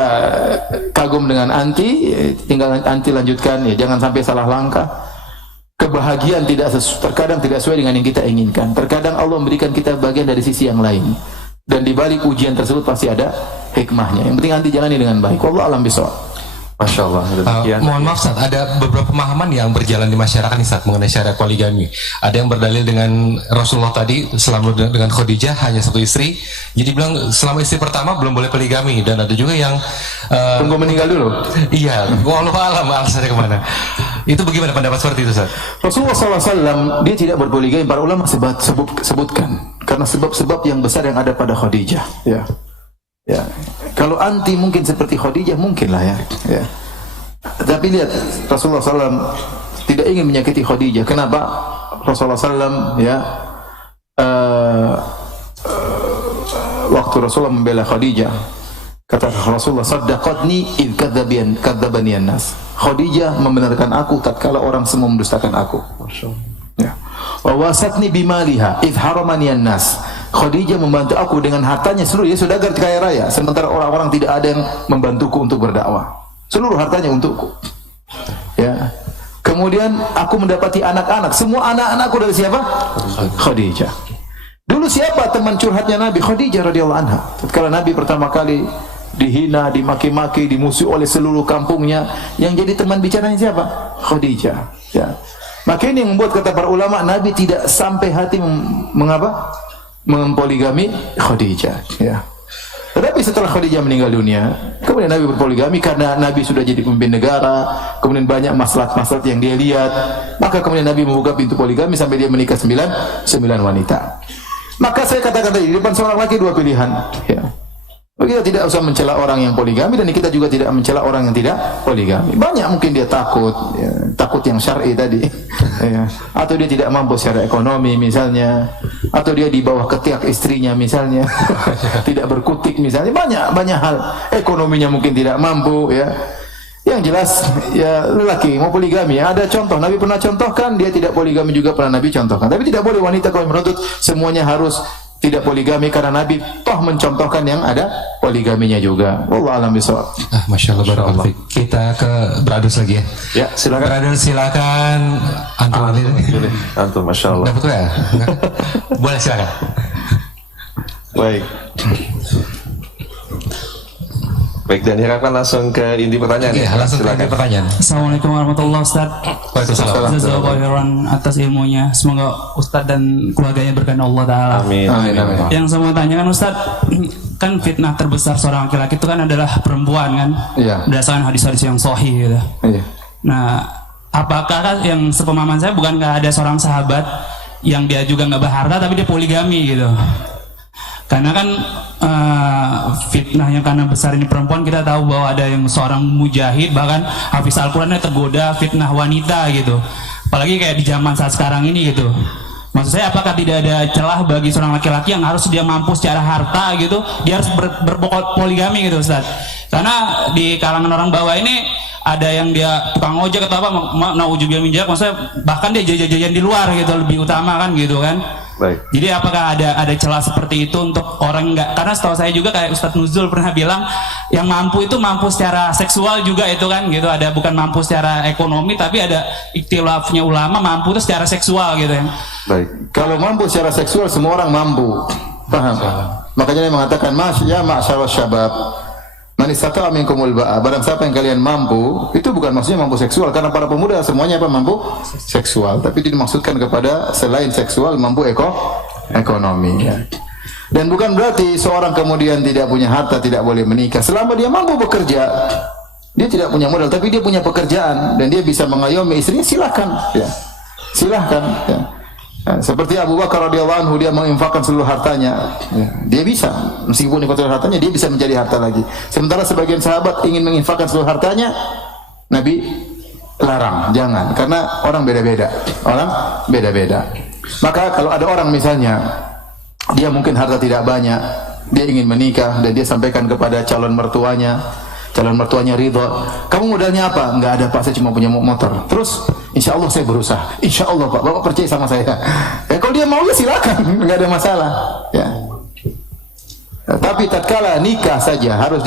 kagum dengan anti, tinggal anti lanjutkan, ya, jangan sampai salah langkah. Kebahagiaan terkadang tidak sesuai dengan yang kita inginkan. Terkadang Allah memberikan kita bagian dari sisi yang lain, dan di balik ujian tersebut pasti ada hikmahnya. Yang penting anti jalani dengan baik. Wallahu a'lam bishawab. Masya Allah. Mohon maaf Ustaz, ada beberapa pemahaman yang berjalan di masyarakat nih Ustaz mengenai syariat poligami. Ada yang berdalil dengan Rasulullah tadi, selama dengan Khadijah hanya satu istri, jadi bilang selama istri pertama belum boleh poligami. Dan ada juga yang tunggu meninggal dulu. Iya, wallahu a'lam alasannya kemana. Itu bagaimana pendapat seperti itu Ustaz? Rasulullah SAW dia tidak berpoligami. Para ulama sebutkan karena sebab-sebab yang besar yang ada pada Khadijah. Ya. Ya, kalau anti mungkin seperti Khadijah mungkin lah, ya. Ya. Tapi lihat, Rasulullah SAW tidak ingin menyakiti Khadijah. Kenapa? Rasulullah SAW, ya, waktu Rasulullah membela Khadijah, kata Rasulullah, saddaqatni id kadzabani an-nas. Khadijah membenarkan aku tatkala orang semua mendustakan aku. Ya. Wa wasatni bimaliha id haramani an-nas. Khadijah membantu aku dengan hartanya seluruh, dia saudagar kaya raya, sementara orang-orang tidak ada yang membantuku untuk berdakwah. Seluruh hartanya untukku. Ya. Kemudian aku mendapati anak-anak, semua anak-anakku dari siapa? Khadijah. Dulu siapa teman curhatnya Nabi? Khadijah radhiyallahu anha. Ketika Nabi pertama kali dihina, dimaki-maki, dimusuhi oleh seluruh kampungnya, yang jadi teman bicaranya siapa? Khadijah. Ya. Maka ini yang membuat kata para ulama, Nabi tidak sampai hati mempoligami Khadijah, ya. Tetapi setelah Khadijah meninggal dunia, kemudian Nabi berpoligami karena Nabi sudah jadi pemimpin negara, kemudian banyak maslahat-maslahat yang dia lihat, maka kemudian Nabi membuka pintu poligami sampai dia menikah 9 wanita. Maka saya katakan tadi, di depan seorang laki dua pilihan, ya. Kita tidak usah mencela orang yang poligami, dan kita juga tidak mencela orang yang tidak poligami. Banyak mungkin dia takut, ya, takut yang syar'i tadi, ya. Atau dia tidak mampu secara ekonomi misalnya, atau dia di bawah ketiak istrinya misalnya, tidak berkutik misalnya, banyak hal. Ekonominya mungkin tidak mampu, ya. Yang jelas, ya, lelaki mau poligami, ya, ada contoh. Nabi pernah contohkan, dia tidak poligami juga pernah Nabi contohkan. Tapi tidak boleh wanita kalau menuntut semuanya harus tidak poligami, karena Nabi toh mencontohkan yang ada poligaminya juga. Wallahu a'lam bishawab. Masya Allah, barakallahu fiik. Kita ke Bradus lagi ya. Ya, silakan. Bradus, silakan. Antum, Masya Allah. Dapat ya? Boleh, silakan. Baik, dan harapkan langsung ke inti pertanyaan. Iya, langsung ke inti pertanyaan. Assalamualaikum warahmatullahi wabarakatuh. Waalaikumsalam. Jazakallahu khairan atas ilmunya. Semoga Ustadz dan keluarganya berkahi Allah Ta'ala. Amin. Yang saya mau tanyakan Ustadz, kan fitnah terbesar seorang laki-laki itu kan adalah perempuan kan? Iya. Berdasarkan hadis-hadis yang sahih gitu. Iya. Nah, apakah yang sepemahaman saya bukankah ada seorang sahabat yang dia juga nggak berharta tapi dia poligami gitu? Karena kan fitnahnya karena besar ini perempuan, kita tahu bahwa ada yang seorang mujahid bahkan hafiz Al-Qurannya tergoda fitnah wanita gitu. Apalagi kayak di zaman saat sekarang ini gitu. Maksud saya apakah tidak ada celah bagi seorang laki-laki yang harus dia mampu secara harta gitu, dia harus berpoligami gitu Ustaz? Karena di kalangan orang bawah ini ada yang dia tukang ojek atau apa, nauzubillah min dzalik, maksudnya bahkan dia jajan-jajan di luar gitu lebih utama kan gitu kan. Baik. Jadi apakah ada celah seperti itu untuk orang enggak? Karena setahu saya juga kayak Ustadz Nuzul pernah bilang yang mampu itu mampu secara seksual juga itu kan gitu, ada bukan mampu secara ekonomi tapi ada ikhtilafnya ulama mampu itu secara seksual gitu ya. Baik. Kalau mampu secara seksual semua orang mampu. Paham? Makanya dia mengatakan ma'syarul syabab man istata'a minkumul ba'a, barang siapa yang kalian mampu, itu bukan maksudnya mampu seksual karena para pemuda semuanya apa mampu seksual, tapi itu dimaksudkan kepada selain seksual mampu ekonomi ya. Dan bukan berarti seorang kemudian tidak punya harta tidak boleh menikah selama dia mampu bekerja. Dia tidak punya modal tapi dia punya pekerjaan dan dia bisa mengayomi istrinya, silakan ya. Silahkan ya. Nah, seperti Abu Bakar radhiyallahu anhu, dia menginfakkan seluruh hartanya ya. Dia bisa, meskipun ikut seluruh hartanya dia bisa menjadi harta lagi. Sementara sebagian sahabat ingin menginfakkan seluruh hartanya, Nabi larang, jangan, karena orang beda-beda. Maka kalau ada orang misalnya dia mungkin harta tidak banyak, dia ingin menikah dan dia sampaikan kepada calon mertuanya ridho, kamu modalnya apa? Enggak ada Pak, saya cuma punya motor. Terus insya Allah saya berusaha, insya Allah Pak, Bapak percaya sama saya ya. Kalau dia mau ya silakan, enggak ada masalah ya. Tapi tatkala nikah saja harus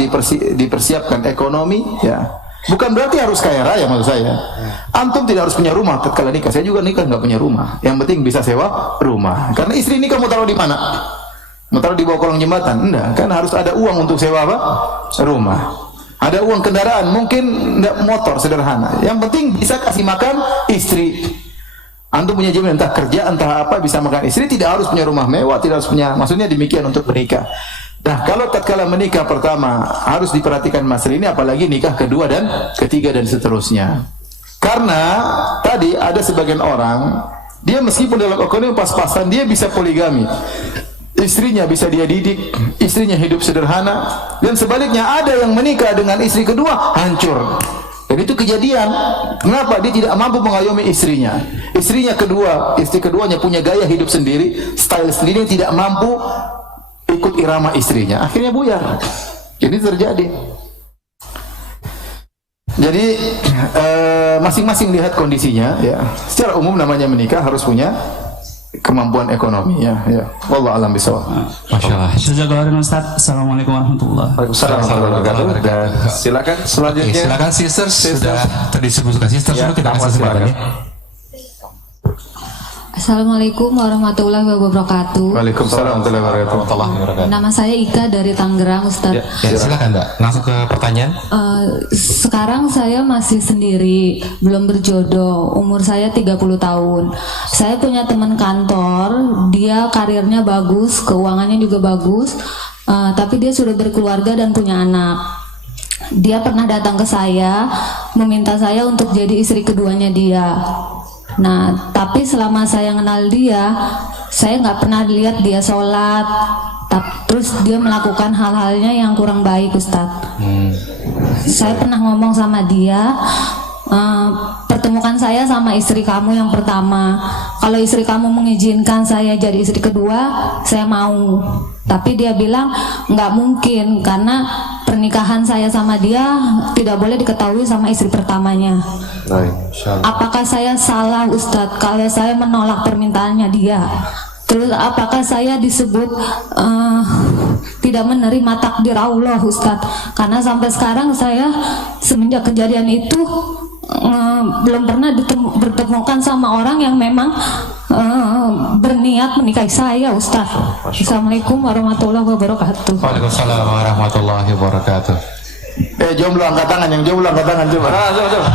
dipersiapkan ekonomi ya. Bukan berarti harus kaya raya maksud saya. Antum tidak harus punya rumah tatkala nikah. Saya juga nikah enggak punya rumah, yang penting bisa sewa rumah. Karena istri nikah mau taruh di mana? Mau taruh di bawah kolong jembatan? Enggak, kan harus ada uang untuk sewa apa? Rumah. Ada uang kendaraan, mungkin enggak motor sederhana. Yang penting bisa kasih makan istri. Antum punya jaminan entah kerja entah apa bisa makan istri, tidak harus punya rumah mewah, tidak harus punya. Maksudnya demikian untuk menikah. Nah, kalau tatkala menikah pertama harus diperhatikan masalah ini, apalagi nikah kedua dan ketiga dan seterusnya. Karena tadi ada sebagian orang dia meskipun dalam ekonomi pas-pasan dia bisa poligami. Istrinya bisa dia didik, istrinya hidup sederhana, dan sebaliknya ada yang menikah dengan istri kedua hancur. Dan itu kejadian. Kenapa? Dia tidak mampu mengayomi istrinya. Istri keduanya punya gaya hidup sendiri, style sendiri, yang tidak mampu ikut irama istrinya. Akhirnya buyar. Jadi terjadi. Jadi masing-masing lihat kondisinya ya. Secara umum namanya menikah harus punya kemampuan ekonomi ya. Wallahu a'lam bishawab. Masyaallah. Jazakallahu Ustaz. Assalamualaikum warahmatullahi wabarakatuh. Waalaikumsalam warahmatullahi wabarakatuh. Dan silakan selanjutnya. Oke, silakan sisters. Sudah tadi disebutkan sisters dulu, kita kasih silakan. Assalamualaikum warahmatullahi wabarakatuh. Waalaikumsalam warahmatullahi wabarakatuh. Nama saya Ika dari Tangerang, Ustaz. Ya, silakan Mbak. Langsung ke pertanyaan. Sekarang saya masih sendiri, belum berjodoh. Umur saya 30 tahun. Saya punya teman kantor, dia karirnya bagus, keuangannya juga bagus, tapi dia sudah berkeluarga dan punya anak. Dia pernah datang ke saya, meminta saya untuk jadi istri keduanya dia. Nah, tapi selama saya kenal dia, saya nggak pernah lihat dia sholat. Terus dia melakukan hal-halnya yang kurang baik, Ustadz. Saya pernah ngomong sama dia, pertemukan saya sama istri kamu yang pertama. Kalau istri kamu mengizinkan saya jadi istri kedua, saya mau. Tapi dia bilang nggak mungkin karena pernikahan saya sama dia tidak boleh diketahui sama istri pertamanya. Apakah saya salah, Ustadz, kalau saya menolak permintaannya dia? Terus apakah saya disebut tidak menerima takdir Allah, Ustadz? Karena sampai sekarang saya semenjak kejadian itu belum pernah bertemukan sama orang yang memang berniat menikahi saya, Ustaz. Assalamualaikum warahmatullahi wabarakatuh. Waalaikumsalam warahmatullahi wabarakatuh. Jomblo angkat tangan, yang jomblo angkat tangan coba. Coba.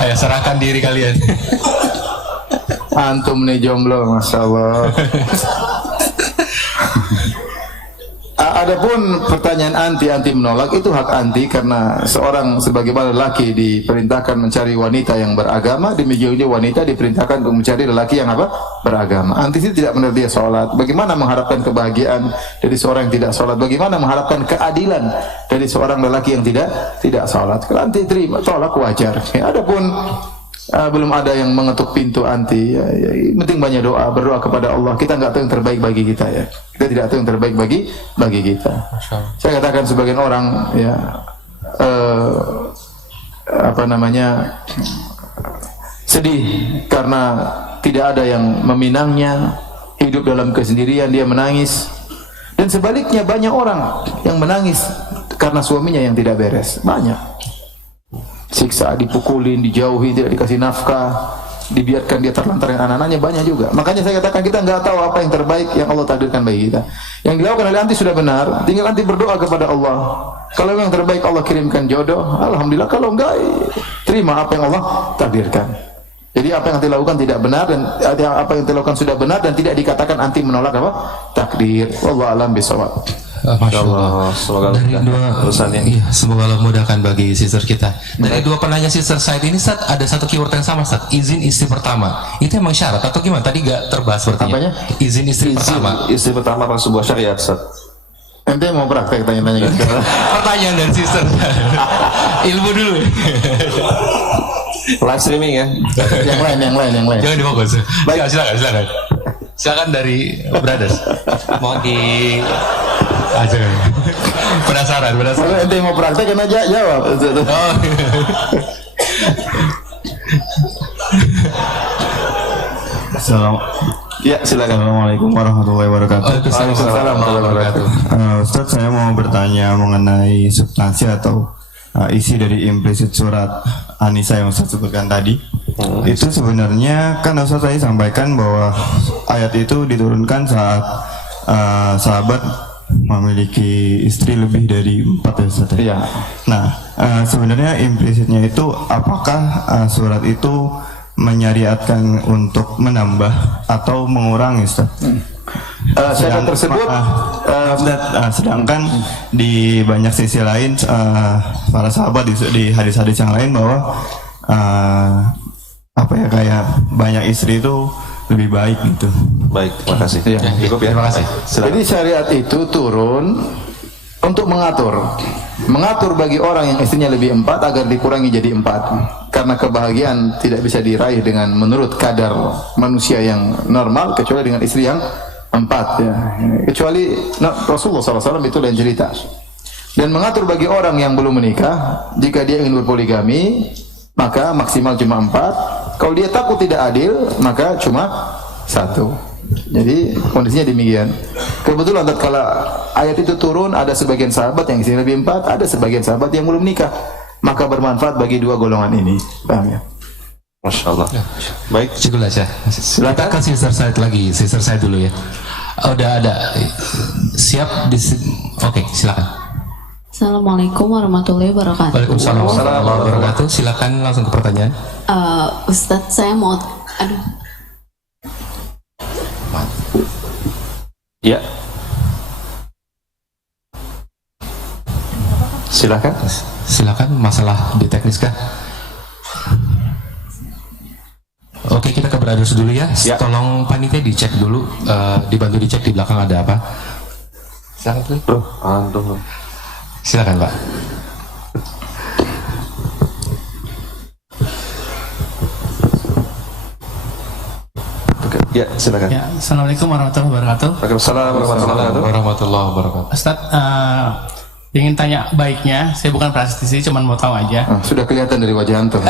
Ayo serahkan diri kalian. Antum nih jomblo, masya Allah. Adapun pertanyaan anti menolak itu hak anti, karena seorang sebagaimana lelaki diperintahkan mencari wanita yang beragama, demikian juga wanita diperintahkan untuk mencari lelaki yang apa? Beragama. Anti itu tidak benar dia sholat. Bagaimana mengharapkan kebahagiaan dari seorang yang tidak sholat? Bagaimana mengharapkan keadilan dari seorang lelaki yang tidak sholat? Kalau anti terima, tolak wajar. Adapun belum ada yang mengetuk pintu anti. Penting banyak doa, berdoa kepada Allah. Kita nggak tahu yang terbaik bagi kita ya. Kita tidak tahu yang terbaik bagi kita. Saya katakan sebagian orang ya sedih karena tidak ada yang meminangnya, hidup dalam kesendirian, dia menangis. Dan sebaliknya banyak orang yang menangis karena suaminya yang tidak beres. Banyak. Siksa, dipukulin, dijauhi, tidak dikasih nafkah, dibiarkan dia terlantar dengan anak-anaknya, banyak juga. Makanya saya katakan kita nggak tahu apa yang terbaik yang Allah takdirkan bagi kita. Yang dilakukan oleh anti sudah benar, tinggal anti berdoa kepada Allah. Kalau yang terbaik Allah kirimkan jodoh, alhamdulillah. Kalau enggak, terima apa yang Allah takdirkan. Jadi apa yang anti lakukan tidak benar, dan apa yang anti lakukan sudah benar, dan tidak dikatakan anti menolak apa? Takdir. Wallahu a'lam bishawab. Masya Allah. Semoga Dari urusannya. iya, semoga Allah mudahkan bagi sister kita. Dari dua penanya sister Said ini, Ustaz, ada satu keyword yang sama, Ustaz. Izin istri pertama. Itu emang syarat atau gimana? Tadi gak terbahas sepertinya. Apanya? Izin istri pertama. Istri pertama apa sebuah syariat, Ustaz? Ente mau praktek tanya-tanya gitu. Pertanyaan dari sister. Ilmu dulu ya. Live streaming ya. yang lain. Jangan difokus. Baik, silakan. Silakan dari Brothers. Mau di aja. Penasaran. Kalau ente mau praktek kan aja jawab. Oh. Ya, silakan. Assalamualaikum warahmatullahi wabarakatuh. Waalaikumsalam warahmatullahi wabarakatuh. Ustaz, saya mau bertanya mengenai substansi atau isi dari implisit surat An-Nisa yang Ustaz sebutkan tadi. Itu sebenarnya kan Ustaz tadi sampaikan bahwa ayat itu diturunkan saat sahabat memiliki istri lebih dari 4 ya Ustaz. Iya. Nah, sebenarnya implisitnya itu apakah surat itu menyariatkan untuk menambah atau mengurangi, Ustaz? Syarat tersebut sedangkan di banyak sisi lain para sahabat di hadis-hadis yang lain bahwa kayak banyak istri itu lebih baik gitu. Baik, terima kasih. Ya. Cukup ya. Terima kasih. Silakan. Jadi syariat itu turun untuk mengatur bagi orang yang istrinya lebih 4 agar dikurangi jadi 4. Karena kebahagiaan tidak bisa diraih dengan menurut kadar manusia yang normal kecuali dengan istri yang 4 ya. Kecuali Rasulullah SAW itu lain cerita. Dan mengatur bagi orang yang belum menikah, jika dia ingin berpoligami maka maksimal cuma 4. Kalau dia takut tidak adil maka cuma 1. Jadi kondisinya demikian. Kebetulan tatkala ayat itu turun, ada sebagian sahabat yang istrinya lebih 4, ada sebagian sahabat yang belum nikah. Maka bermanfaat bagi dua golongan ini. Paham ya? Masya Allah. Baik. Cukup aja. Silakan ke sister Said lagi. Sister Said dulu ya. Udah ada. Siap. Oke, silakan. Assalamualaikum warahmatullahi wabarakatuh. Waalaikumsalam warahmatullahi wabarakatuh. Silakan langsung ke pertanyaan. Ustadz, saya mau Ya. Silakan masalah di teknis kah? Oke, kita ke Brothers dulu ya. Tolong panitia dicek dulu, dibantu dicek di belakang ada apa. Silakan Pak. Ya, silakan. Ya, Assalamualaikum warahmatullahi wabarakatuh. Waalaikumsalam warahmatullahi wabarakatuh. Ustadz, ingin tanya baiknya, saya bukan praktisi, cuman mau tahu aja. Sudah kelihatan dari wajah antum.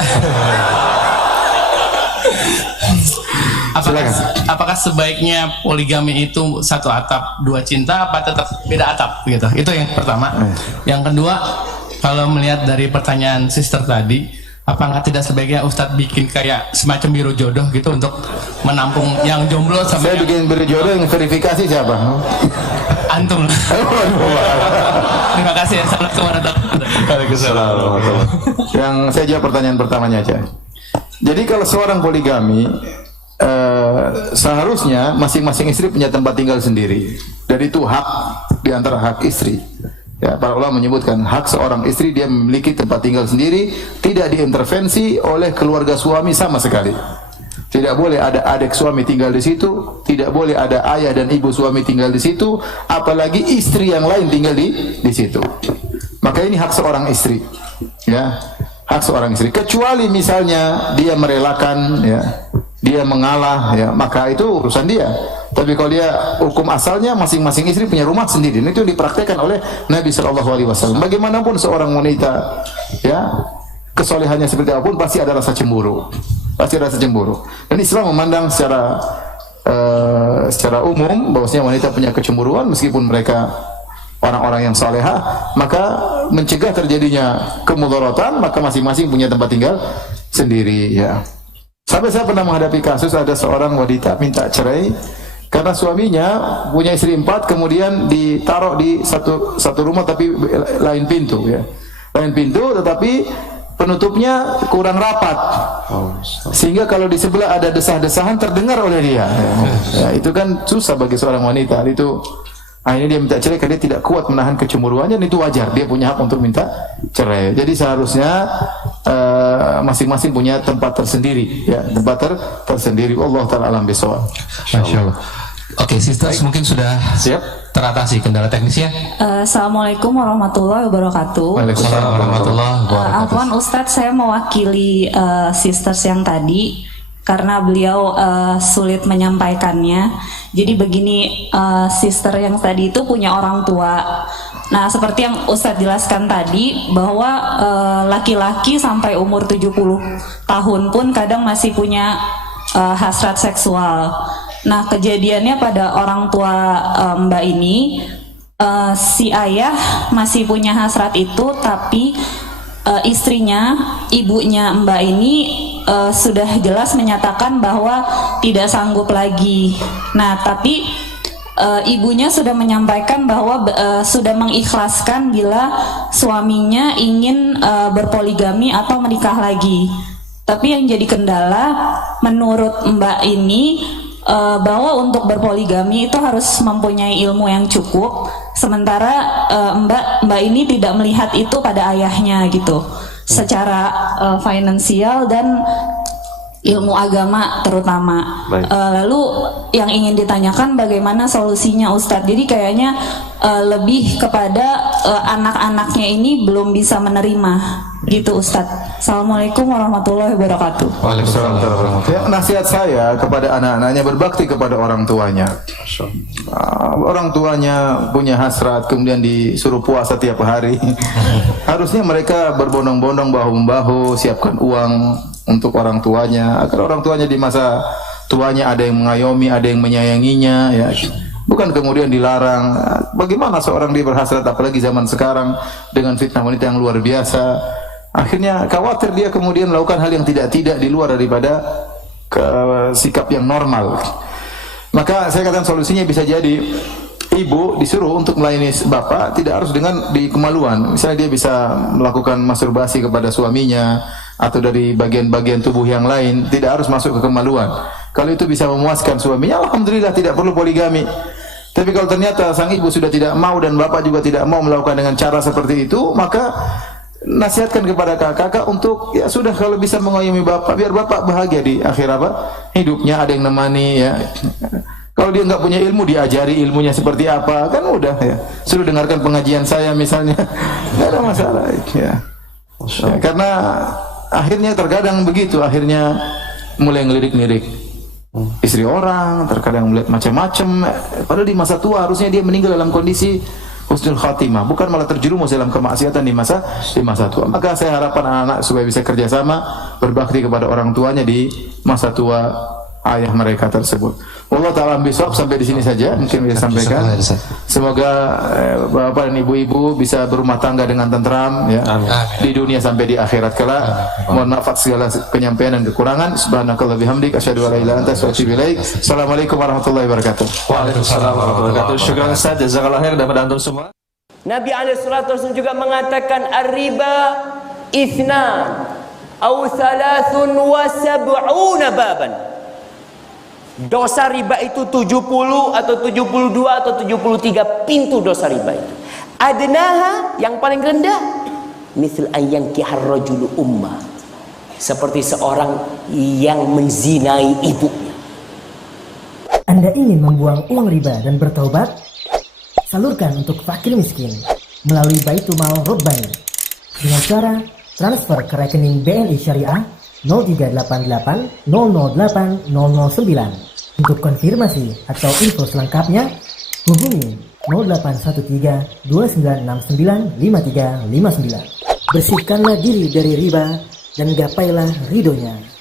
Apakah sebaiknya poligami itu satu atap dua cinta, apa tetap beda atap gitu? Itu yang pertama. Yang kedua, kalau melihat dari pertanyaan sister tadi, apakah tidak sebaiknya Ustadz bikin kayak semacam biro jodoh gitu untuk menampung yang jomblo sampai saya bikin biro jodoh yang verifikasi siapa? Antum. Terima kasih ya. Waalaikumsalam. Yang saya jawab pertanyaan pertamanya aja. Jadi kalau seorang poligami seharusnya masing-masing istri punya tempat tinggal sendiri. Dan itu hak di antara hak istri. Ya, para ulama menyebutkan hak seorang istri dia memiliki tempat tinggal sendiri, tidak diintervensi oleh keluarga suami sama sekali. Tidak boleh ada adik suami tinggal di situ, tidak boleh ada ayah dan ibu suami tinggal di situ, apalagi istri yang lain tinggal di situ. Maka ini hak seorang istri. Ya. hak seorang istri, kecuali misalnya dia merelakan, ya, dia mengalah, ya, maka itu urusan dia. Tapi kalau dia hukum asalnya masing-masing istri punya rumah sendiri, itu dipraktekkan oleh Nabi Shallallahu Alaihi Wasallam. Bagaimanapun seorang wanita, ya, kesolehannya seperti apapun pasti ada rasa cemburu, pasti ada rasa cemburu. Dan Islam memandang secara umum bahwasanya wanita punya kecemburuan meskipun mereka orang-orang yang salehah, maka mencegah terjadinya kemudaratan, maka masing-masing punya tempat tinggal sendiri, ya. Sampai saya pernah menghadapi kasus ada seorang wanita minta cerai karena suaminya punya istri 4, kemudian ditaruh di satu rumah tapi lain pintu, ya. Lain pintu tetapi penutupnya kurang rapat, sehingga kalau di sebelah ada desah-desahan terdengar oleh dia, ya, itu kan susah bagi seorang wanita. Itu akhirnya dia minta cerai karena dia tidak kuat menahan kecemburuannya, dan itu wajar, dia punya hak untuk minta cerai. Jadi seharusnya masing-masing punya tempat tersendiri, ya, tempat tersendiri. Allah taala alam bisawab. Masya Allah. Oke, sisters, mungkin sudah siap teratasi kendala teknisnya. Assalamualaikum warahmatullahi wabarakatuh. Waalaikumsalam warahmatullahi wabarakatuh. Afwan Ustadz, saya mewakili sisters yang tadi karena beliau sulit menyampaikannya. Jadi begini, sister yang tadi itu punya orang tua. Nah, seperti yang Ustadz jelaskan tadi, bahwa laki-laki sampai umur 70 tahun pun kadang masih punya hasrat seksual. Nah, kejadiannya pada orang tua Mbak ini, si ayah masih punya hasrat itu, tapi istrinya, ibunya Mbak ini sudah jelas menyatakan bahwa tidak sanggup lagi. Nah, tapi ibunya sudah menyampaikan bahwa sudah mengikhlaskan bila suaminya ingin berpoligami atau menikah lagi. Tapi yang jadi kendala menurut Mbak ini, bahwa untuk berpoligami itu harus mempunyai ilmu yang cukup, sementara Mbak ini tidak melihat itu pada ayahnya gitu, secara finansial dan ilmu agama terutama. Lalu yang ingin ditanyakan bagaimana solusinya Ustadz? Jadi kayaknya lebih kepada anak-anaknya ini belum bisa menerima gitu Ustadz. Assalamualaikum warahmatullahi wabarakatuh. Waalaikumsalam warahmatullahi wabarakatuh. Ya, nasihat saya kepada anak-anaknya, berbakti kepada orang tuanya. Orang tuanya punya hasrat kemudian disuruh puasa tiap hari. Harusnya mereka berbondong-bondong bahu-membahu siapkan uang untuk orang tuanya, agar orang tuanya di masa tuanya ada yang mengayomi, ada yang menyayanginya, ya. Bukan kemudian dilarang. Bagaimana seorang dia berhasrat, apalagi zaman sekarang dengan fitnah wanita yang luar biasa. Akhirnya khawatir dia kemudian melakukan hal yang tidak-tidak di luar daripada sikap yang normal. Maka saya katakan solusinya bisa jadi ibu disuruh untuk melayani bapak tidak harus dengan di kemaluan. Misalnya dia bisa melakukan masturbasi kepada suaminya atau dari bagian-bagian tubuh yang lain, tidak harus masuk ke kemaluan. Kalau itu bisa memuaskan suaminya, alhamdulillah, tidak perlu poligami. Tapi kalau ternyata sang ibu sudah tidak mau dan bapak juga tidak mau melakukan dengan cara seperti itu, maka nasihatkan kepada kakak untuk, ya sudah, kalau bisa mengayomi bapak, biar bapak bahagia di akhir hidupnya, ada yang nemani, ya. Kalau dia nggak punya ilmu, diajari ilmunya seperti apa, kan udah, ya. Suruh dengarkan pengajian saya misalnya, nggak ada masalah, ya. Karena akhirnya terkadang begitu, akhirnya mulai ngelirik-ngelirik istri orang, terkadang melihat macam-macam. Padahal di masa tua harusnya dia meninggal dalam kondisi husnul khatimah, bukan malah terjerumus dalam kemaksiatan di masa tua. Maka saya harapkan anak-anak supaya bisa kerjasama, berbakti kepada orang tuanya di masa tua ayah mereka tersebut. Allah ta'ala bisawab. Sampai di sini saja mungkin bisa sampaikan. Semoga bapak dan ibu-ibu bisa berumah tangga dengan tentram, ya. Di dunia sampai di akhirat kelak. Mohon maaf atas segala penyampaian dan kekurangan. Subhanakallah bihamdik, asyhadu an la ilaha illa anta, astaghfiruka wa atubu ilaik. Assalamualaikum warahmatullahi wabarakatuh. Waalaikumsalam warahmatullahi wabarakatuh. Syukran Ustaz, jazakallahu khair, dan antum semua. Nabi SAW juga mengatakan ar-riba ithnan au thalathun wa sab'una baban. Dosa riba itu 70 atau 72 atau 73 pintu dosa riba itu. Adnaha, yang paling rendah, misal ayyankihar rajulu ummah, seperti seorang yang menzinai ibunya. Anda ingin membuang uang riba dan bertaubat? Salurkan untuk fakir miskin melalui Baitul Mal Rabbani dengan cara transfer ke rekening BNI Syariah 0388 008 009. Untuk konfirmasi atau info selengkapnya, hubungi 0813 2969 5359. Bersihkanlah diri dari riba dan gapailah ridhonya.